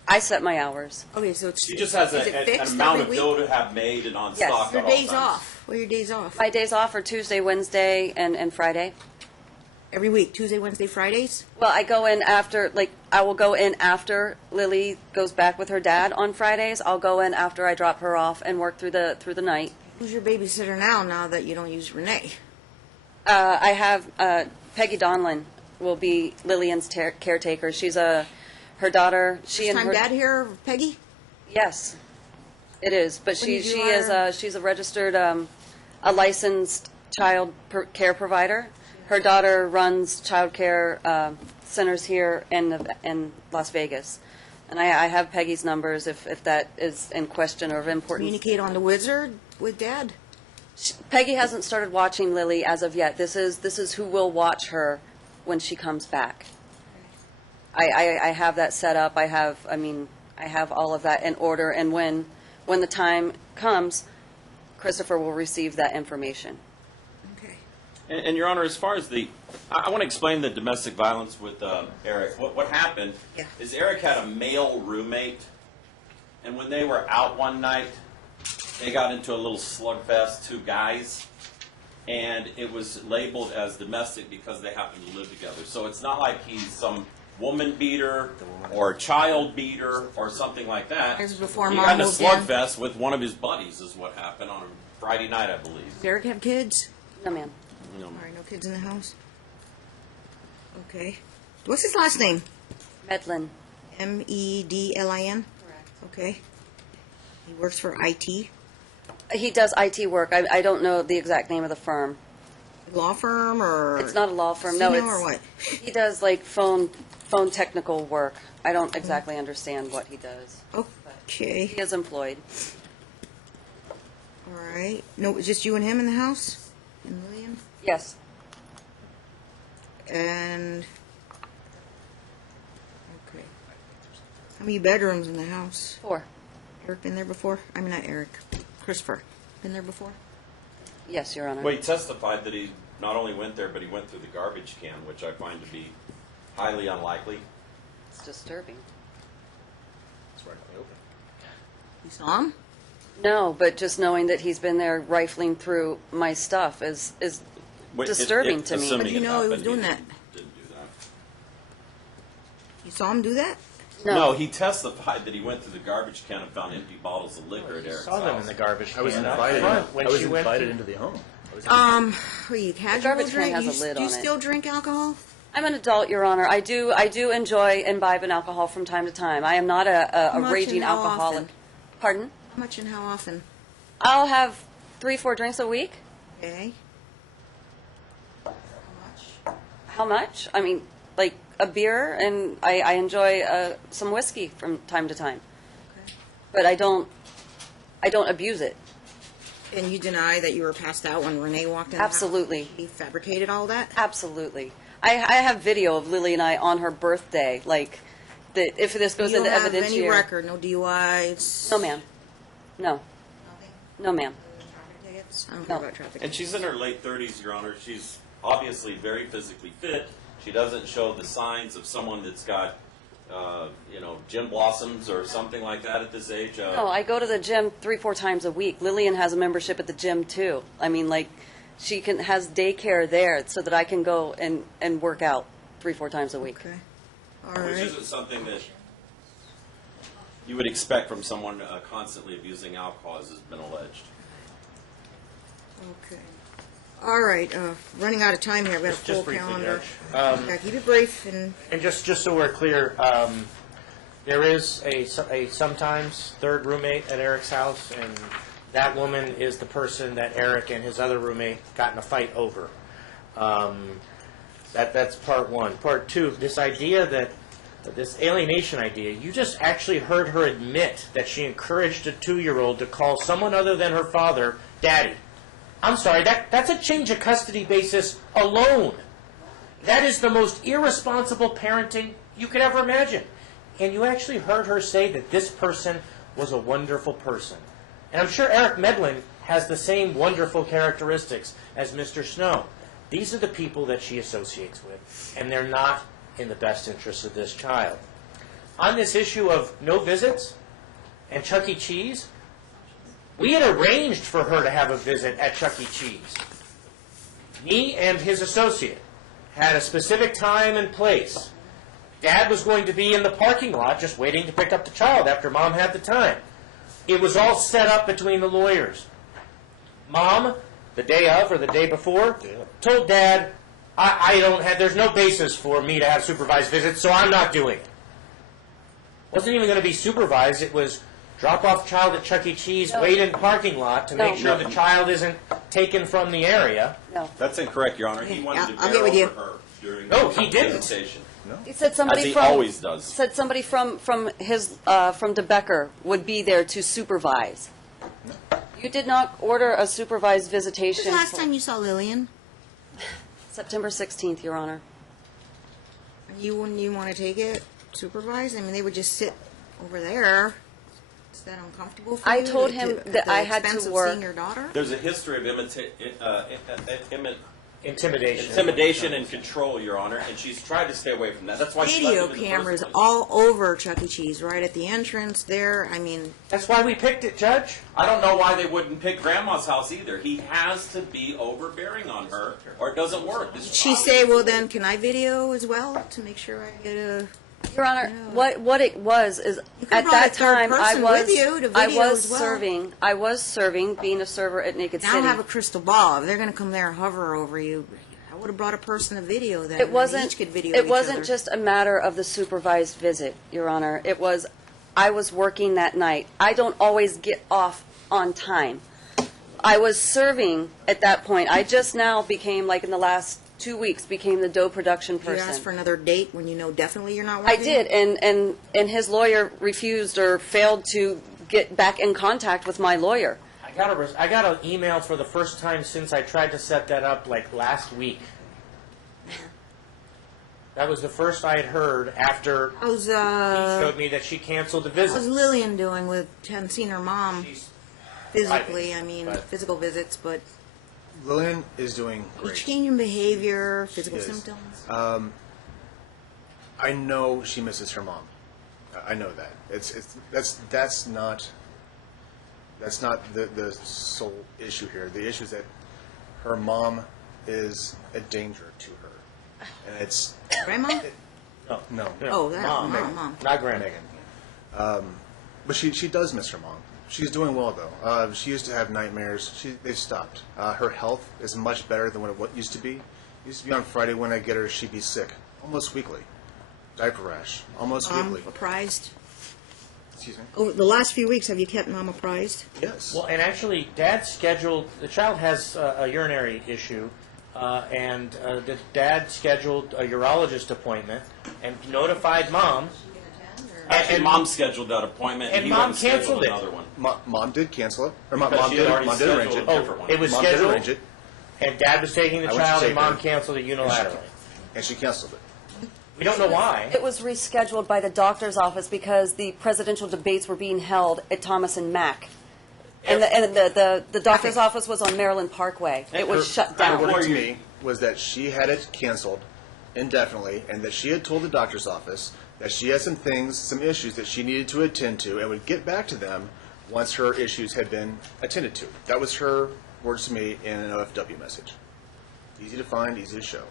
I set my hours. Okay, so it's. She just has is it an fixed amount every of dough week? to have made and on Yes. stock Your at all days times. off. What are your days off? My days off are Tuesday, Wednesday, and Friday. Every week, Tuesday, Wednesday, Fridays? Well, I go in after, like, I will go in after Lily goes back with her dad on Fridays. I'll go in after I drop her off and work through the night. Who's your babysitter now that you don't use Renee? I have Peggy Donlin will be Lillian's caretaker. She's her daughter. She First and time her dad here, Peggy? Yes, it is. But When she did you she hire is she's a registered a licensed child care provider. Her daughter runs child care centers here in Las Vegas, and I have Peggy's numbers if that is in question or of importance. Communicate on the wizard with dad? Peggy hasn't started watching Lily as of yet. This is who will watch her when she comes back. I have that set up. I have all of that in order, and when the time comes, Christopher will receive that information. Okay. And Your Honor, as far as I want to explain the domestic violence with Eric. What happened Yeah. is Eric had a male roommate, and when they were out one night, they got into a little slugfest, two guys, and it was labeled as domestic because they happened to live together. So it's not like he's some woman beater or child beater or something like that. This is before he Mom got in a moved in? slugfest with one of his buddies is what happened on a Friday night, I believe. Does Eric have kids? No, ma'am. You know, All right, no kids in the house? Okay. What's his last name? Medlin. Medlin? Correct. Okay. He works for IT? He does IT work. I don't know the exact name of the firm. Law firm or? It's not a law firm. No, casino it's or what? he does like phone technical work. I don't exactly understand what he does. He Okay. is employed. All right. No, it's just you and him in the house? And Lillian? Yes. And, okay. How many bedrooms in the house? 4. Eric been there before? I mean, not Eric. Christopher. Been there before? Yes, Your Honor. well, he testified that he not only went there, but he went through the garbage can, which I find to be highly unlikely. It's disturbing. It's right in the open. You saw him? No, but just knowing that he's been there rifling through my stuff is Wait, disturbing to me. assuming How do you it know he was happened, doing that? Didn't do that. You saw him do that? No, he testified that he went through the garbage can and found empty bottles of liquor at Eric's Saw them in house. the garbage can. I was up invited. front when I was she went invited to- into the home. Are you casual garbage can drink? has You a lid do you on it. still drink alcohol? I'm an adult, Your Honor. I do enjoy imbibing alcohol from time to time. I am not a How much raging and how alcoholic. often? Pardon? How much and how often? I'll have 3-4 drinks a week. Okay. How much? I mean, like a beer, and I enjoy some whiskey from time to time. Okay. But I don't abuse it. And you deny that you were passed out when Renee walked in the house? Absolutely. He fabricated all that? Absolutely. I have video of Lily and I on her birthday. Like, if this goes You into don't have evidence any here. record, no DUIs? No, ma'am. No. Nothing? No, ma'am. Traffic tickets? I don't care No. about traffic And tickets. she's in her late 30s, Your Honor. She's obviously very physically fit. She doesn't show the signs of someone that's got, gym blossoms or something like that at this age. No, I go to the gym 3-4 times a week. Lillian has a membership at the gym too. I mean, like, she has daycare there so that I can go and work out 3-4 times a week. Okay. All Which right. isn't something that you would expect from someone constantly abusing alcohol, as has been alleged. Okay. All right, running out of time here. I've got a full Just briefly, calendar. Judge. Yeah, keep it brief and And just so we're clear, there is a sometimes third roommate at Eric's house, and that woman is the person that Eric and his other roommate got in a fight over. That's part one. Part two, this alienation idea, you just actually heard her admit that she encouraged a 2-year-old to call someone other than her father daddy. I'm sorry, that's a change of custody basis alone. That is the most irresponsible parenting you could ever imagine. And you actually heard her say that this person was a wonderful person. And I'm sure Eric Medlin has the same wonderful characteristics as Mr. Snow. These are the people that she associates with, and they're not in the best interest of this child. On this issue of no visits and Chuck E. Cheese, we had arranged for her to have a visit at Chuck E. Cheese. Me and his associate had a specific time and place. Dad was going to be in the parking lot just waiting to pick up the child after Mom had the time. It was all set up between the lawyers. Mom, the day of or the day before, told Dad, there's no basis for me to have supervised visits, so I'm not doing it. Wasn't even going to be supervised. It was drop off child at Chuck E. Cheese, wait in parking lot to make sure the child isn't taken from the area. No. That's incorrect, Your Honor. He wanted to I'll bear get with you. over her during No, the he didn't. presentation. He said somebody As he from always does. Said somebody from DeBecker would be there to supervise. You did not order a supervised When's visitation. the last for- time you saw Lillian? September 16th, Your Honor. You wouldn't even want to take it supervised? I mean, they would just sit over there. Is that uncomfortable for you? I told him that I had to At the expense of work. seeing your daughter? There's a history of Intimidation. intimidation and control, Your Honor, and she's tried to stay away from that. That's why she Video left him in the cameras first place. all over Chuck E. Cheese, right at the entrance there. I mean, That's why we picked it, Judge. I don't know why they wouldn't pick Grandma's house either. He has to be overbearing on her, or it doesn't work. This did is she obvious. say, well, then, can I video as well to make sure I get a... Your Honor, Yeah. what it was is could at brought that a third time I person was with you to I video was as well. serving being a server at Naked Now I City. don't have a crystal ball. If they're going to come there and hover over you, I would have brought a person to video that. It wasn't. Each could video It each wasn't other. just a matter of the supervised visit, Your Honor. It was, I was working that night. I don't always get off on time. I was serving at that point. I just now became, like in the last 2 weeks, became the dough production Do you ask person. for another date when you know definitely you're not I working? did, and his lawyer refused or failed to get back in contact with my lawyer. I got an email for the first time since I tried to set that up like last week. That was the first I had heard after How's he showed me that she canceled the how's visit. Lillian doing with hadn't seen her mom She's physically? private, I mean, but- physical visits, but Lillian is doing any great. change in behavior, physical is. symptoms. I know she misses her mom. I know that. That's not the sole issue here. The issue is that her mom is a danger to her, and it's Grandma? no. Oh, that mom. Not Grandma. But she does miss her mom. She's doing well though. She used to have nightmares. They've stopped. Her health is much better than what it used to be. It used to be on Friday when I get her, she'd be sick almost weekly. Diaper rash, almost weekly. Apprised? Excuse me. Oh, the last few weeks, have you kept mom apprised? Yes. Well, and actually, Dad scheduled, the child has a urinary issue, and the dad scheduled a urologist appointment and notified Mom. Actually, And- Mom scheduled that appointment, and he Mom went and scheduled canceled it. another one. Mom did cancel it. Or mom Because she had already did arrange scheduled it. a different one. It was Mom did scheduled, arrange it, and Dad was taking the I went to child, and take Mom her. canceled it unilaterally. and she canceled it. We don't know why. It was rescheduled by the doctor's office because the presidential debates were being held at Thomas and Mack. And the doctor's office was on Maryland Parkway. It was shut Her down. word to me was that she had it canceled indefinitely, and that she had told the doctor's office that she had some issues that she needed to attend to, and would get back to them once her issues had been attended to. That was her words to me in an OFW message. Easy to find, easy to show.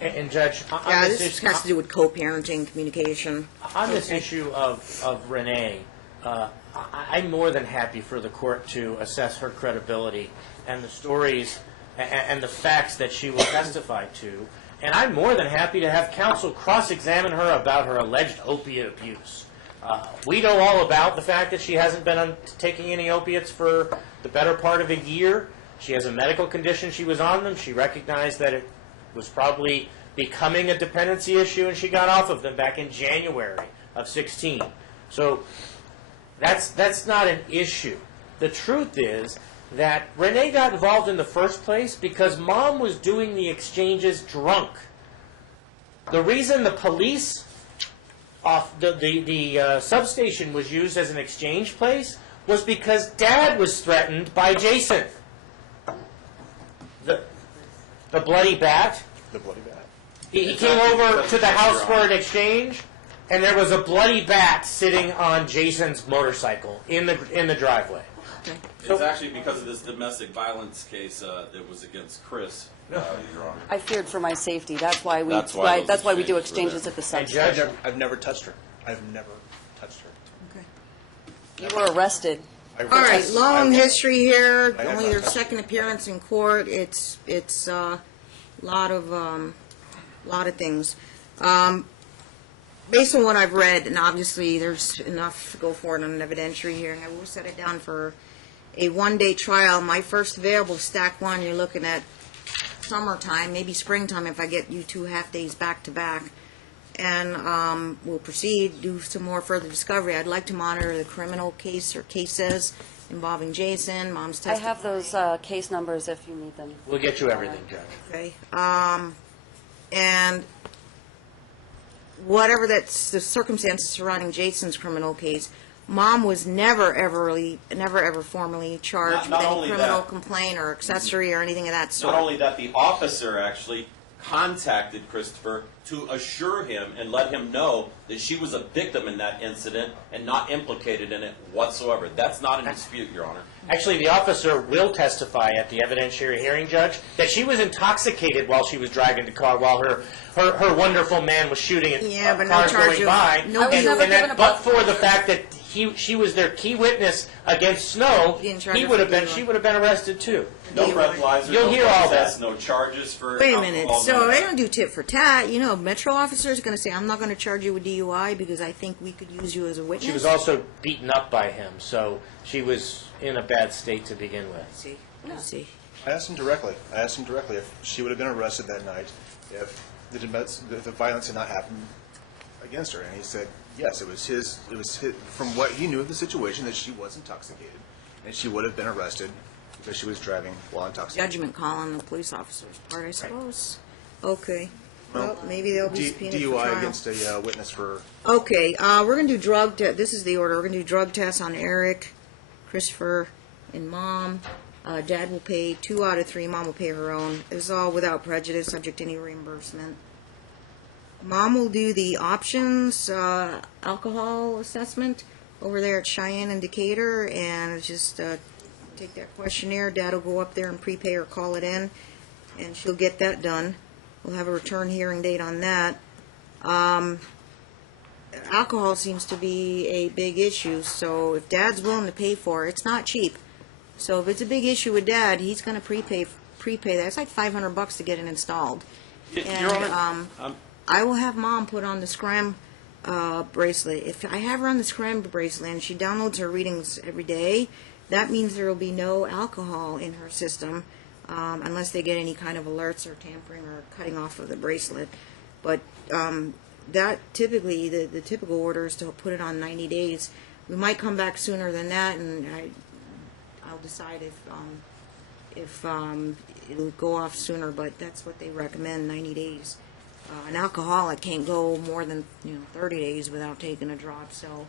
And Judge, on Yeah, this this issue, has to do with co-parenting, communication. on this issue of Renee, I'm more than happy for the court to assess her credibility and the stories and the facts that she will testify to. And I'm more than happy to have counsel cross-examine her about her alleged opiate abuse. We know all about the fact that she hasn't been taking any opiates for the better part of a year. She has a medical condition. She was on them. She recognized that it was probably becoming a dependency issue, and she got off of them back in January of 16. So that's not an issue. The truth is that Renee got involved in the first place because Mom was doing the exchanges drunk. The reason the police off the substation was used as an exchange place was because Dad was threatened by Jason. The bloody bat. The bloody bat. He came over to the house for an exchange, and there was a bloody bat sitting on Jason's motorcycle in the driveway. It's actually because of this domestic violence case that was against Chris, Your Honor. I feared for my safety. That's why we That's why those we do exchanges exchanges were at the And substation. Judge, I've never touched her. I've never touched her. Okay. You were arrested. I All right, was- long I- history here. I have Only not their touched second appearance in court. It's lot of things. Based on what I've read, and obviously there's enough to go forward on an evidentiary hearing, I will set it down for a one-day trial. My first available stack one, you're looking at summertime, maybe springtime if I get you 2 half-days back-to-back. And we'll proceed, do some more further discovery. I'd like to monitor the criminal case or cases involving Jason, mom's I testimony. have those case numbers if you need them. we'll get you everything, Judge. Okay, and whatever that's the circumstances surrounding Jason's criminal case, Mom was never ever formally charged Not with any only criminal that. complaint or accessory or anything of that sort. Not only that, the officer actually contacted Christopher to assure him and let him know that she was a victim in that incident and not implicated in it whatsoever. That's not in dispute, Your Honor. Actually, the officer will testify at the evidentiary hearing, Judge, that she was intoxicated while she was driving the car while her wonderful man was shooting at Yeah, but no cars charge going of- by. no I was never and that, given a but bu- for the fact that she was their key witness against Snow, He didn't charge he her would have for been DUI. she would have been arrested too. No DUI. breathalyzer, You'll no hear all process, that. no charges for Wait a minute. alcohol, So none of they that. don't do tit for tat. You know, Metro officer is going to say, "I'm not going to charge you with DUI because I think we could use you as a witness." She was also beaten up by him, so she was in a bad state to begin with. I see. I asked him directly. If she would have been arrested that night if the violence had not happened against her, and he said yes. It was his. From what he knew of the situation, that she was intoxicated, and she would have been arrested because she was driving while intoxicated. Judgment call on the police officer's part, I suppose. Okay. Well, maybe they'll be subpoenaed for DUI trial. against a witness for. Okay, we're going to do drug test. This is the order. We're going to do drug tests on Eric, Christopher, and Mom. Dad will pay 2 out of 3. Mom will pay her own. This is all without prejudice, subject to any reimbursement. Mom will do the options alcohol assessment over there at Cheyenne and Decatur, and just take that questionnaire. Dad will go up there and prepay or call it in, and she'll get that done. We'll have a return hearing date on that. Alcohol seems to be a big issue, so if Dad's willing to pay for it, it's not cheap. So if it's a big issue with Dad, he's going to prepay that. It's like $500 to get it installed. Your And Honor, I will have Mom put on the scram bracelet. If I have her on the scram bracelet and she downloads her readings every day, that means there will be no alcohol in her system unless they get any kind of alerts or tampering or cutting off of the bracelet. But that typically, the typical order is to put it on 90 days. We might come back sooner than that, and I'll decide if it'll go off sooner, but that's what they recommend, 90 days. An alcoholic can't go more than 30 days without taking a drop. So,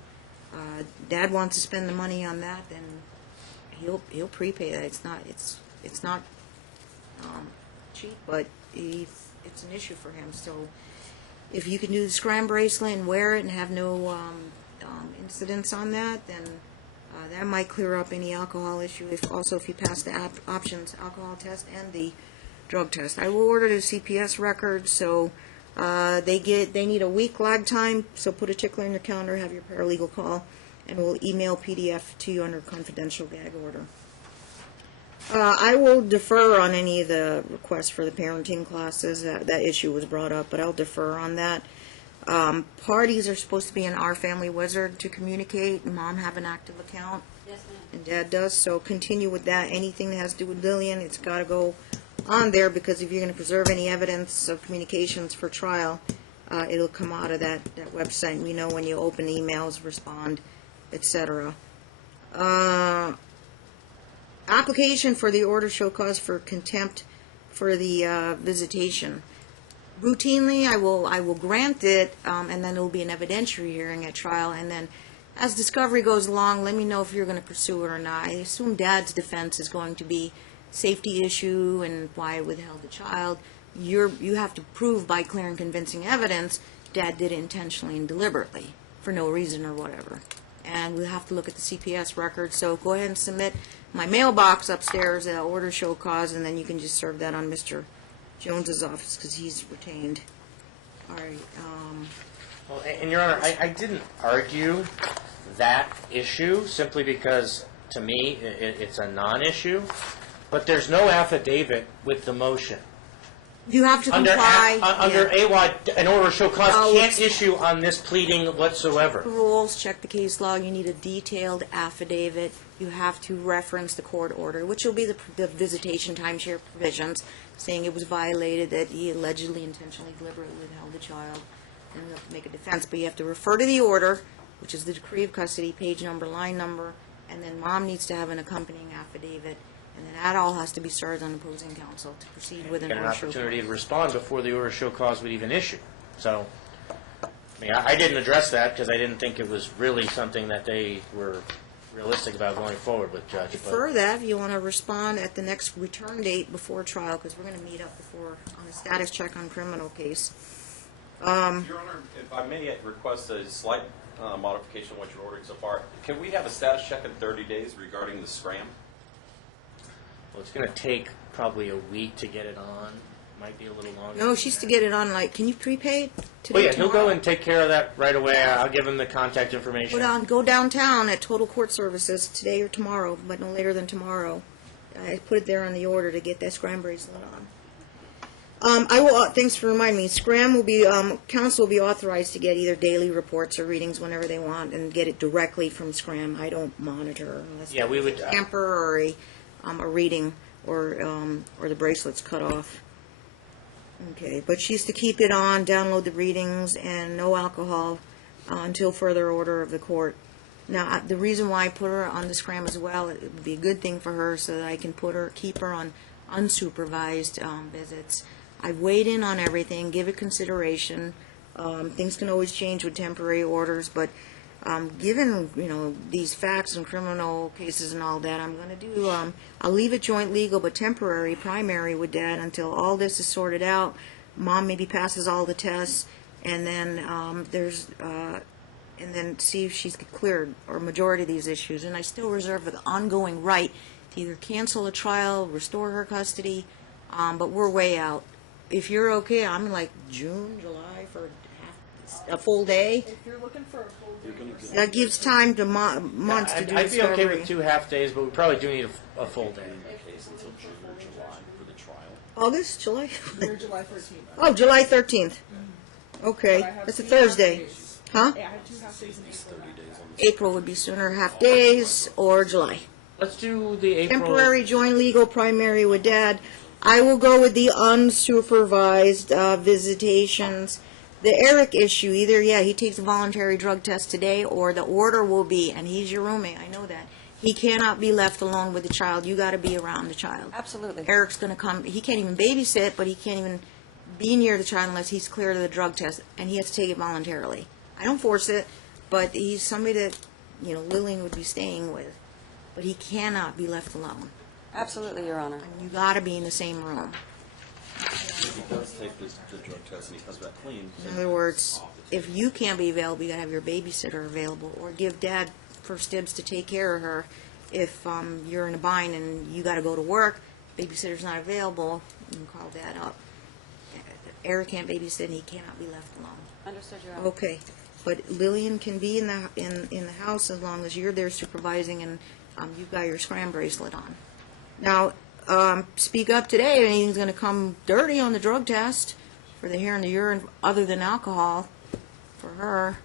Dad wants to spend the money on that, then he'll prepay that. It's not cheap, but it's an issue for him. So, if you can do the scram bracelet and wear it and have no incidents on that, then that might clear up any alcohol issue. If you pass the options alcohol test and the drug test, I will order the CPS record. So they need a week lag time. So put a tickler in your calendar, have your paralegal call, and we'll email PDF to you under confidential gag order. I will defer on any of the requests for the parenting classes. That issue was brought up, but I'll defer on that. Parties are supposed to be in Our Family Wizard to communicate. Mom have an active account. Yes, ma'am. And Dad does, so continue with that. Anything that has to do with Lillian, it's got to go on there, because if you're going to preserve any evidence of communications for trial, it'll come out of that website. And we know when you open emails, respond, etc. Application for the order show cause for contempt for the visitation. Routinely, I will grant it, and then it will be an evidentiary hearing at trial, and then as discovery goes along, let me know if you're going to pursue it or not. I assume Dad's defense is going to be safety issue and why I withheld the child. You have to prove by clear and convincing evidence Dad did it intentionally and deliberately for no reason or whatever. And we'll have to look at the CPS record. So go ahead and submit my mailbox upstairs, order show cause, and then you can just serve that on Mr. Jones's office because he's retained. All right. Well, and Your Honor, I didn't argue that issue simply because, to me, it's a non-issue. But there's no affidavit with the motion. You have to comply. Under AWOD, an order of show cause Oh, can't issue on this pleading whatsoever. Rules, check the case log. You need a detailed affidavit. You have to reference the court order, which will be the visitation timeshare provisions, saying it was violated, that he allegedly, intentionally, deliberately withheld the child, and you have to make a defense. But you have to refer to the order, which is the decree of custody, page number, line number, and then mom needs to have an accompanying affidavit. And then that all has to be served on opposing counsel to proceed with an Get an order of show opportunity cause. to respond before the order of show cause would even issue. So, I mean, I didn't address that because I didn't think it was really something that they were realistic about going forward with, Judge. Defer that if you want to respond at the next return date before trial, because we're going to meet up before on a status check on criminal case. Your Honor, if I may request a slight modification of what you're ordering so far, can we have a status check in 30 days regarding the scram? Well, it's going to take probably a week to get it on. Might be a little longer. No, she's to get it on, like, can you prepay it today, Well, yeah, he'll go tomorrow? and take care of that right away. I'll give him the contact information. Go downtown at Total Court Services today or tomorrow, but no later than tomorrow. I put it there on the order to get that scram bracelet on. I will. Thanks for reminding me. Scram will be. Counsel will be authorized to get either daily reports or readings whenever they want, and get it directly from Scram. I don't monitor unless Yeah, we would. there's a tamper or a reading or the bracelet's cut off. Okay, but she's to keep it on, download the readings, and no alcohol until further order of the court. Now, the reason why I put her on the scram as well, it would be a good thing for her so that I can keep her on unsupervised visits. I've weighed in on everything, give it consideration. Things can always change with temporary orders, but given, these facts and criminal cases and all that, I'm going to do, I'll leave it joint legal, but temporary, primary with Dad until all this is sorted out. Mom maybe passes all the tests, and then and then see if she's cleared or majority of these issues. And I still reserve the ongoing right to either cancel a trial, restore her custody, but we're way out. If you're okay, I'm like June, July for a full day. If you're looking for a full day, That gives time to months to do I'd be discovery. okay with 2 half days, but we probably do need a full day. In that case, until June or July for the trial. August, July? you're July 13th. Oh, July 13th. Okay, But I have that's a 2 Thursday. half days. Huh? Yeah, I have 2 half days in April. 30 days on the April would be sooner, half days, or July. Let's do the April. Temporary joint legal primary with Dad. I will go with the unsupervised visitations. The Eric issue, either, he takes a voluntary drug test today, or the order will be, and he's your roommate, I know that, he cannot be left alone with the child. You got to be around the child. Absolutely. Eric's going to come. He can't even babysit, but he can't even be near the child unless he's cleared of the drug test, and he has to take it voluntarily. I don't force it, but he's somebody that, Lillian would be staying with. But he cannot be left alone. Absolutely, Your Honor. You got to be in the same room. If he does take the drug test and he comes back clean. In other words, if you can't be available, you got to have your babysitter available, or give Dad first dibs to take care of her. If you're in a bind and you got to go to work, babysitter's not available, you can call Dad up. Eric can't babysit, and he cannot be left alone. Understood, Your Honor. Okay, but Lillian can be in the house as long as you're there supervising and you've got your scram bracelet on. Now, speak up today if anything's going to come dirty on the drug test for the hair and the urine other than alcohol for her.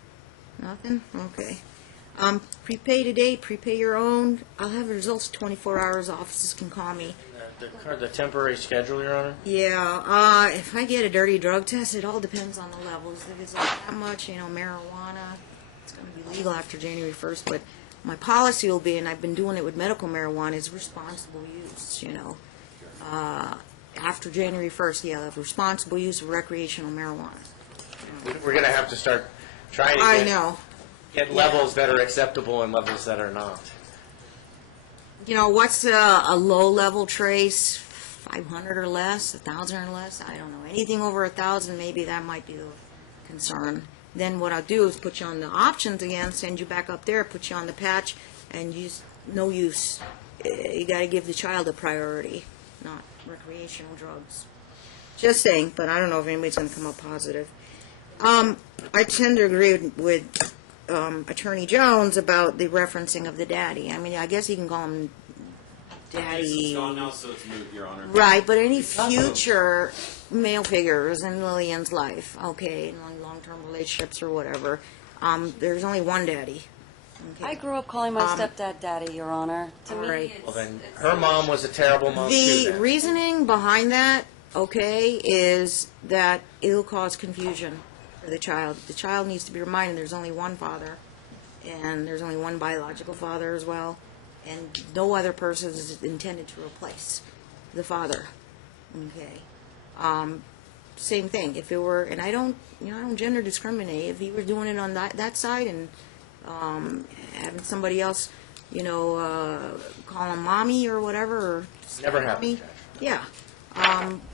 Nothing? Okay. Prepay today, prepay your own. I'll have the results 24 hours. Offices can call me. The temporary schedule, Your Honor? Yeah, if I get a dirty drug test, it all depends on the levels. If it's like that much, marijuana, it's going to be legal after January 1st, but my policy will be, and I've been doing it with medical marijuana, is responsible use, after January 1st, responsible use of recreational marijuana. We're going to have to start trying to I know. Get levels that are acceptable and levels that are not. You know, what's a low-level trace? 500 or less, 1,000 or less? I don't know. Anything over 1,000, maybe that might be a concern. Then what I'll do is put you on the options again, send you back up there, put you on the patch, and use no use. You got to give the child a priority, not recreational drugs. Just saying, but I don't know if anybody's going to come up positive. I tend to agree with Attorney Jones about the referencing of the daddy. I mean, I guess you can call him daddy. It's gone now, so it's moved, Your Honor. Right, but any future male figures in Lillian's life, okay, in long-term relationships or whatever, there's only one daddy. Okay. I grew up calling my stepdad daddy, Your Honor. To me, Alright. it's, Well, then it's her mom was a terrible mom too. The Then. reasoning behind that, okay, is that it'll cause confusion for the child. The child needs to be reminded there's only one father, and there's only one biological father as well, and no other person is intended to replace the father. Okay. Same thing. If it were, and I don't gender discriminate. If he were doing it on that side and having somebody else, call him mommy or whatever, or Never mommy, happened. yeah.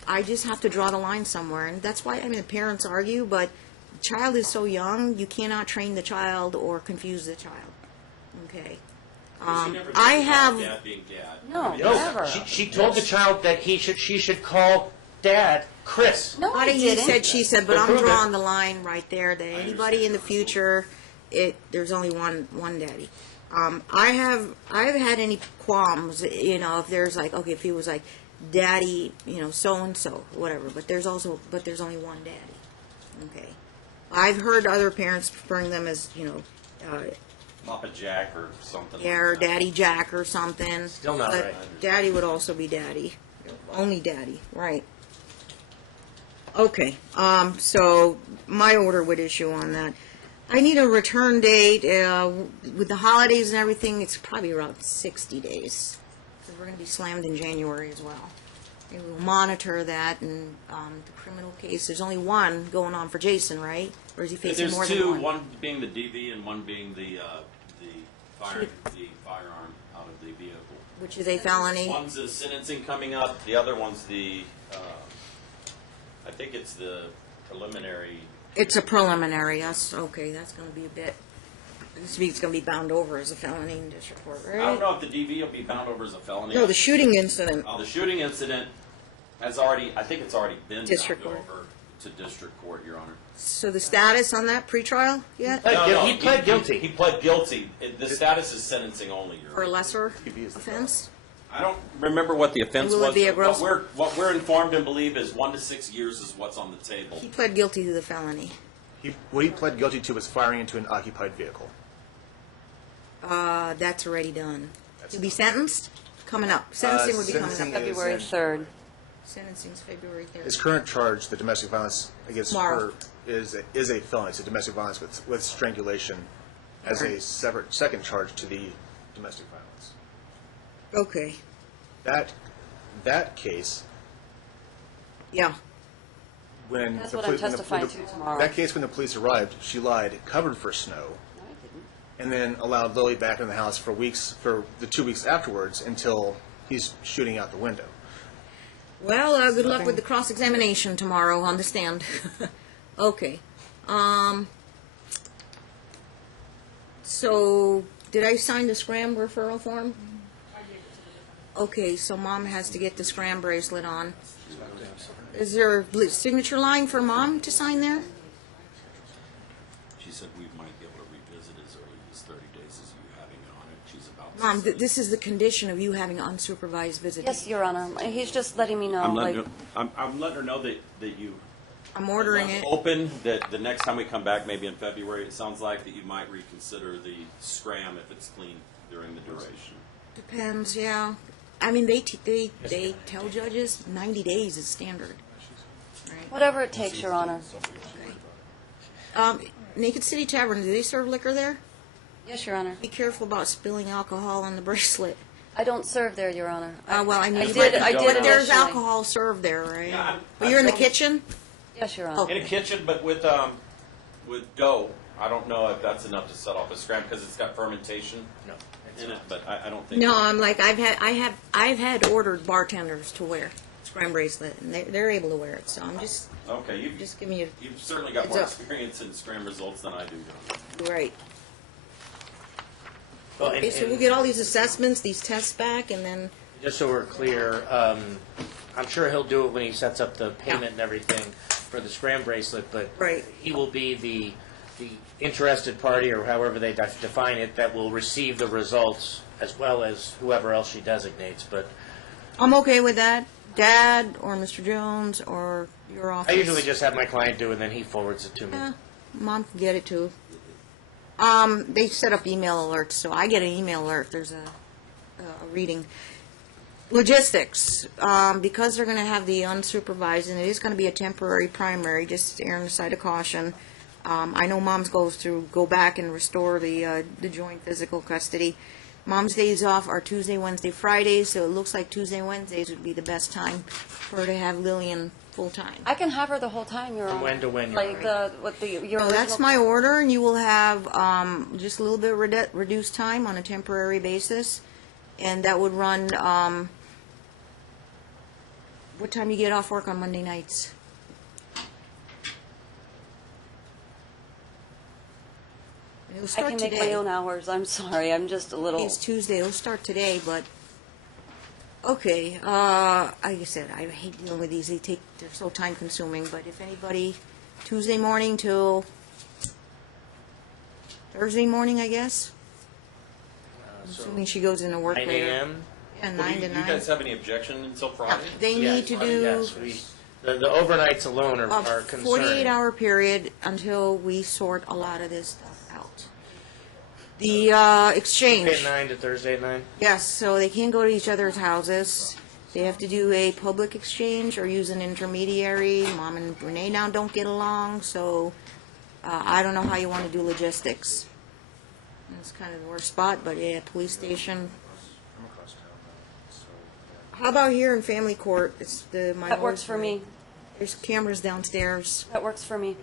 I just have to draw the line somewhere, and that's why the parents argue. But the child is so young, you cannot train the child or confuse the child. Okay. She never I talked about have. Dad being dad. No, No, never. she told the child that she should call Dad Chris. No, I Not a he didn't. said, she said, but I'm Prove it. drawing the line right there that anybody in the future, there's only one daddy. I've had any qualms, if there's like, okay, if he was like, daddy, so and so, whatever, but there's only one daddy. Okay. I've heard other parents referring them as, Papa Jack or something. yeah, or Daddy Jack or something. Still not but right. Daddy would also be daddy. Only daddy, right. Okay, so my order would issue on that. I need a return date. With the holidays and everything, it's probably around 60 days. Because we're going to be slammed in January as well. And we'll monitor that, and the criminal case, there's only one going on for Jason, right? Or is he facing There's more two, than one? one being the DV and one being the firearm out of the vehicle. Which is a felony. One's the sentencing coming up, the other one's the, I think it's the preliminary. It's a preliminary, yes, okay, that's gonna be a bit, this week's gonna be bound over as a felony in district court, I don't right? know if the DV will be bound over as a felony. No, the shooting incident, The shooting incident has already, I think it's already been District bound court. over to district court, Your Honor. so the status on that pretrial yet? He pled guilty. He pled guilty. The status is sentencing only, Your For a Honor. lesser TB is the offense? I don't remember what the offense Will it was. be a but gross- what we're informed and believe is 1 to 6 years is what's on the table. He pled guilty to the felony. What he pled guilty to was firing into an occupied vehicle. That's already done. He'll be sentenced? Coming up. Sentencing will be coming sentencing up. is February in- 3rd. Sentencing's February 3rd. His current charge, the domestic violence against Tomorrow. her, is a felony. It's a domestic violence with strangulation as a separate second charge to the domestic violence. Okay, That case, yeah. when That's the what I'm when the- testifying when the- to tomorrow. That case, when the police arrived, she lied, covered for snow, No, I didn't. and then allowed Lily back in the house for the 2 weeks afterwards until he's shooting out the window. Well, good luck with the cross-examination tomorrow on the stand. Okay. So, did I sign the scram referral form? Okay, so Mom has to get the scram bracelet on. Is there a signature line for Mom to sign there? She said we might be able to revisit as early as 30 days as you having it on it. She's about to Mom, say. this is the condition of you having unsupervised visiting. Yes, Your Honor. He's just letting me know. I'm like, letting, I'm letting her know that you I'm ordering it. open, that the next time we come back, maybe in February, it sounds like that you might reconsider the scram if it's clean during the duration. Depends, yeah. I mean, they tell judges 90 days is standard. Right. whatever it takes, Your Honor. Naked City Tavern, do they serve liquor there? Yes, Your Honor. Be careful about spilling alcohol on the bracelet. I don't serve there, Your Honor. Well, I mean, I did there's initially. alcohol served there, right? Yeah, But you're in the don't- kitchen? Yes, Your Honor. In a kitchen, but with dough. I don't know if that's enough to set off a scram because it's got fermentation No. in it, but I don't think. No, I'm like, I've had ordered bartenders to wear scram bracelet, and they're able to wear it, so I'm just Okay, just giving you, you've certainly got more Heads up. experience in scram results than I do, John. right. Well, Okay, so we'll get all these assessments, these tests back, and then, just so we're clear, I'm sure he'll do it when he sets up the payment and everything for the scram bracelet, but Right. he will be the interested party, or however they define it, that will receive the results as well as whoever else she designates. But I'm okay with that. Dad, or Mr. Jones, or your office. I usually just have my client do it, and then he forwards it to me. Mom can get it too. They set up email alerts, so I get an email alert. There's a reading. Logistics, because they're going to have the unsupervised, and it is going to be a temporary primary, just err on the side of caution. I know Mom's goes to go back and restore the joint physical custody. Mom's days off are Tuesday, Wednesday, Fridays, so it looks like Tuesday, Wednesdays would be the best time for her to have Lillian full-time. I can have her the whole time, Your From Honor. when to when, Your Like your So that's original- my order, and you will have just a little bit reduced time on a temporary basis, and that would run, what time you get off work on Monday nights? It'll I start can today. make my own hours. I'm sorry. I'm just a little. It's Tuesday, it'll start today, but, okay, like I said, I hate dealing with these, they're so time-consuming, but if anybody, Tuesday morning till Thursday morning, I guess? So Assuming she goes into work 9 later. a.m. Yeah, Well, 9 do to you 9. guys have any objection until Friday? They need to do Yes, the overnights alone a are concerning. 48-hour period until we sort a lot of this stuff out. The Tuesday exchange. at 9 to Thursday at 9. Yes, so they can't go to each other's houses. They have to do a public exchange or use an intermediary. Mom and Renee now don't get along, so I don't know how you want to do logistics. It's kind of the worst spot, but yeah, police station. I'm across town now, so, How about here in family court? It's my That works old- for me. There's cameras downstairs. That works for me.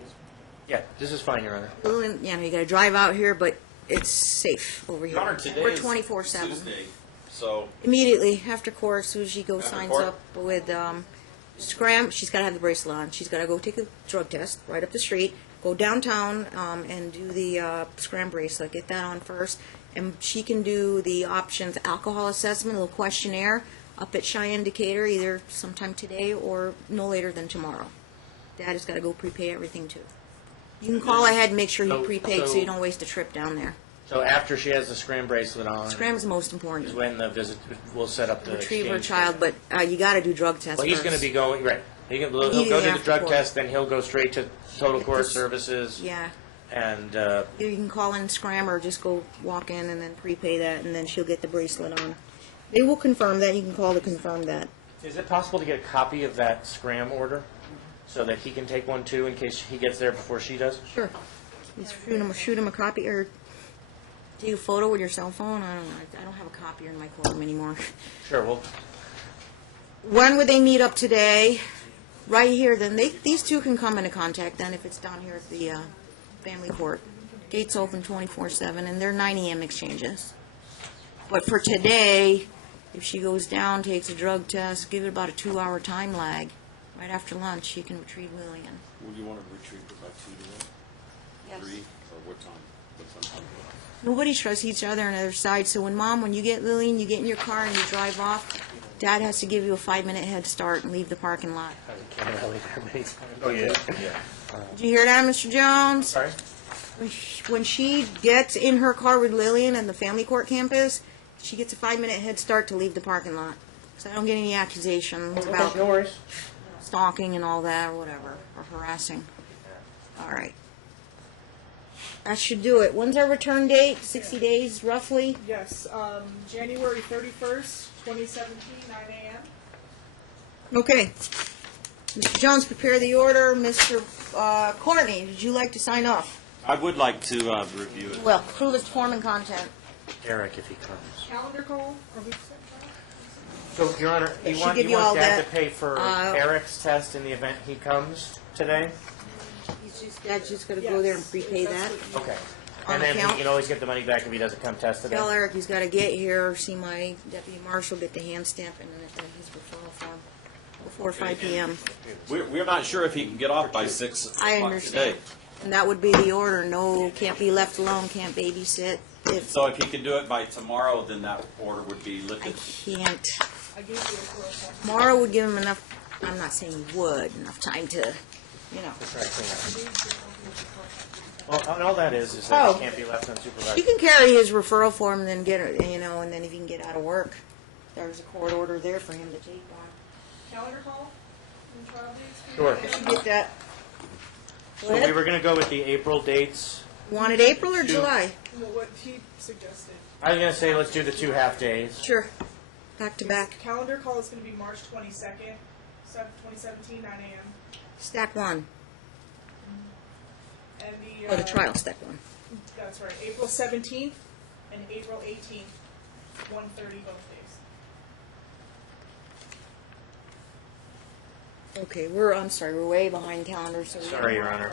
Yeah, this is fine, Your Honor. Well, and, you know, you got to drive out here, but it's safe over here. Your Honor, today We're is 24/7. Tuesday, so Immediately after court, as soon as she goes After signs court? up with scram, she's got to have the bracelet on. She's got to go take a drug test right up the street. Go downtown and do the scram bracelet. Get that on first, and she can do the options alcohol assessment, a little questionnaire up at Cheyenne Decatur, either sometime today or no later than tomorrow. Dad has got to go prepay everything too. You can call ahead and make sure he So- prepaid so so- you don't waste a trip down there. So after she has the scram bracelet on, Scram is the most is important. when the visit, we'll set up the Retrieve her exchange. child, but you got to do drug tests Well, he's first. going to be going, right. He'll go Immediately do the after drug court. test, then he'll go straight to total court This- services. Yeah. And You can call in Scram or just go walk in and then prepay that, and then she'll get the bracelet on. They will confirm that. You can call to confirm that. is it possible to get a copy of that scram order so that he can take one too in case he gets there before she does? Sure. Just shoot him a copy, or take a photo with your cell phone. I don't know. I don't have a copier in my courtroom anymore. Sure, well, When would they meet up today? Right here. Then these two can come into contact then if it's down here at the family court. Gates open 24/7, and they're 9 a.m. exchanges. But for today, if she goes down, takes a drug test, give it about a 2-hour time lag. Right after lunch, she can retrieve Lillian. would you want to retrieve it by 2 today? Yes. 3, or what time? What time? Nobody trusts each other on the other side, so when you get Lillian, you get in your car and you drive off, Dad has to give you a 5-minute head start and leave the parking lot. I can't really that many times. Oh, yeah, Did you hear that, Mr. Jones? Sorry? When she gets in her car with Lillian and the family court campus, she gets a 5-minute head start to leave the parking lot. So I don't get any accusations about No worries. stalking and all that or whatever, or harassing. All right. That should do it. When's our return date? 60 days, roughly? Yes, January 31st, 2017, 9 a.m. Okay. Mr. Jones, prepare the order. Mr. Courtney, would you like to sign off? I would like to review it. Well, prove its form and content. Eric, if he comes. Calendar call, are we set So, Your Honor, It you should want, give you you all want Dad that, to pay for Eric's test in the event he comes today? Dad's just gonna go there and prepay that. Okay. On And then account? he can always get the money back if he doesn't come test today? Tell Eric he's gotta get here, see my deputy marshal, get the hand stamp, and then his referral form before 5 PM. We're not sure if he can get off by 6 o'clock I today. understand. And that would be the order, no, can't be left alone, can't babysit. If, So if he can do it by tomorrow, then that order would be I lifted. can't, I gave you a referral form. tomorrow would give him enough, I'm not saying he would, enough time to, you know. Try to clean up. Well, and all that is that Oh. he can't be left unsupervised. He can carry his referral form and then get it, you know, and then if he can get out of work, there's a court order there for him to take on. Calendar call and trial dates? Sure. Did you get that? Go So we ahead. were going to go with the April dates. Want it April or Two. July? No, what he suggested. I was going to say let's do the 2 half days. Sure. Back to back. Calendar call is gonna be March 22nd, 2017, 9 AM. Stack one, And or the trial stack one. That's right, April 17th and April 18th, 1:30 both days. Okay, I'm sorry, we're way behind calendar, so. Sorry, Your Honor.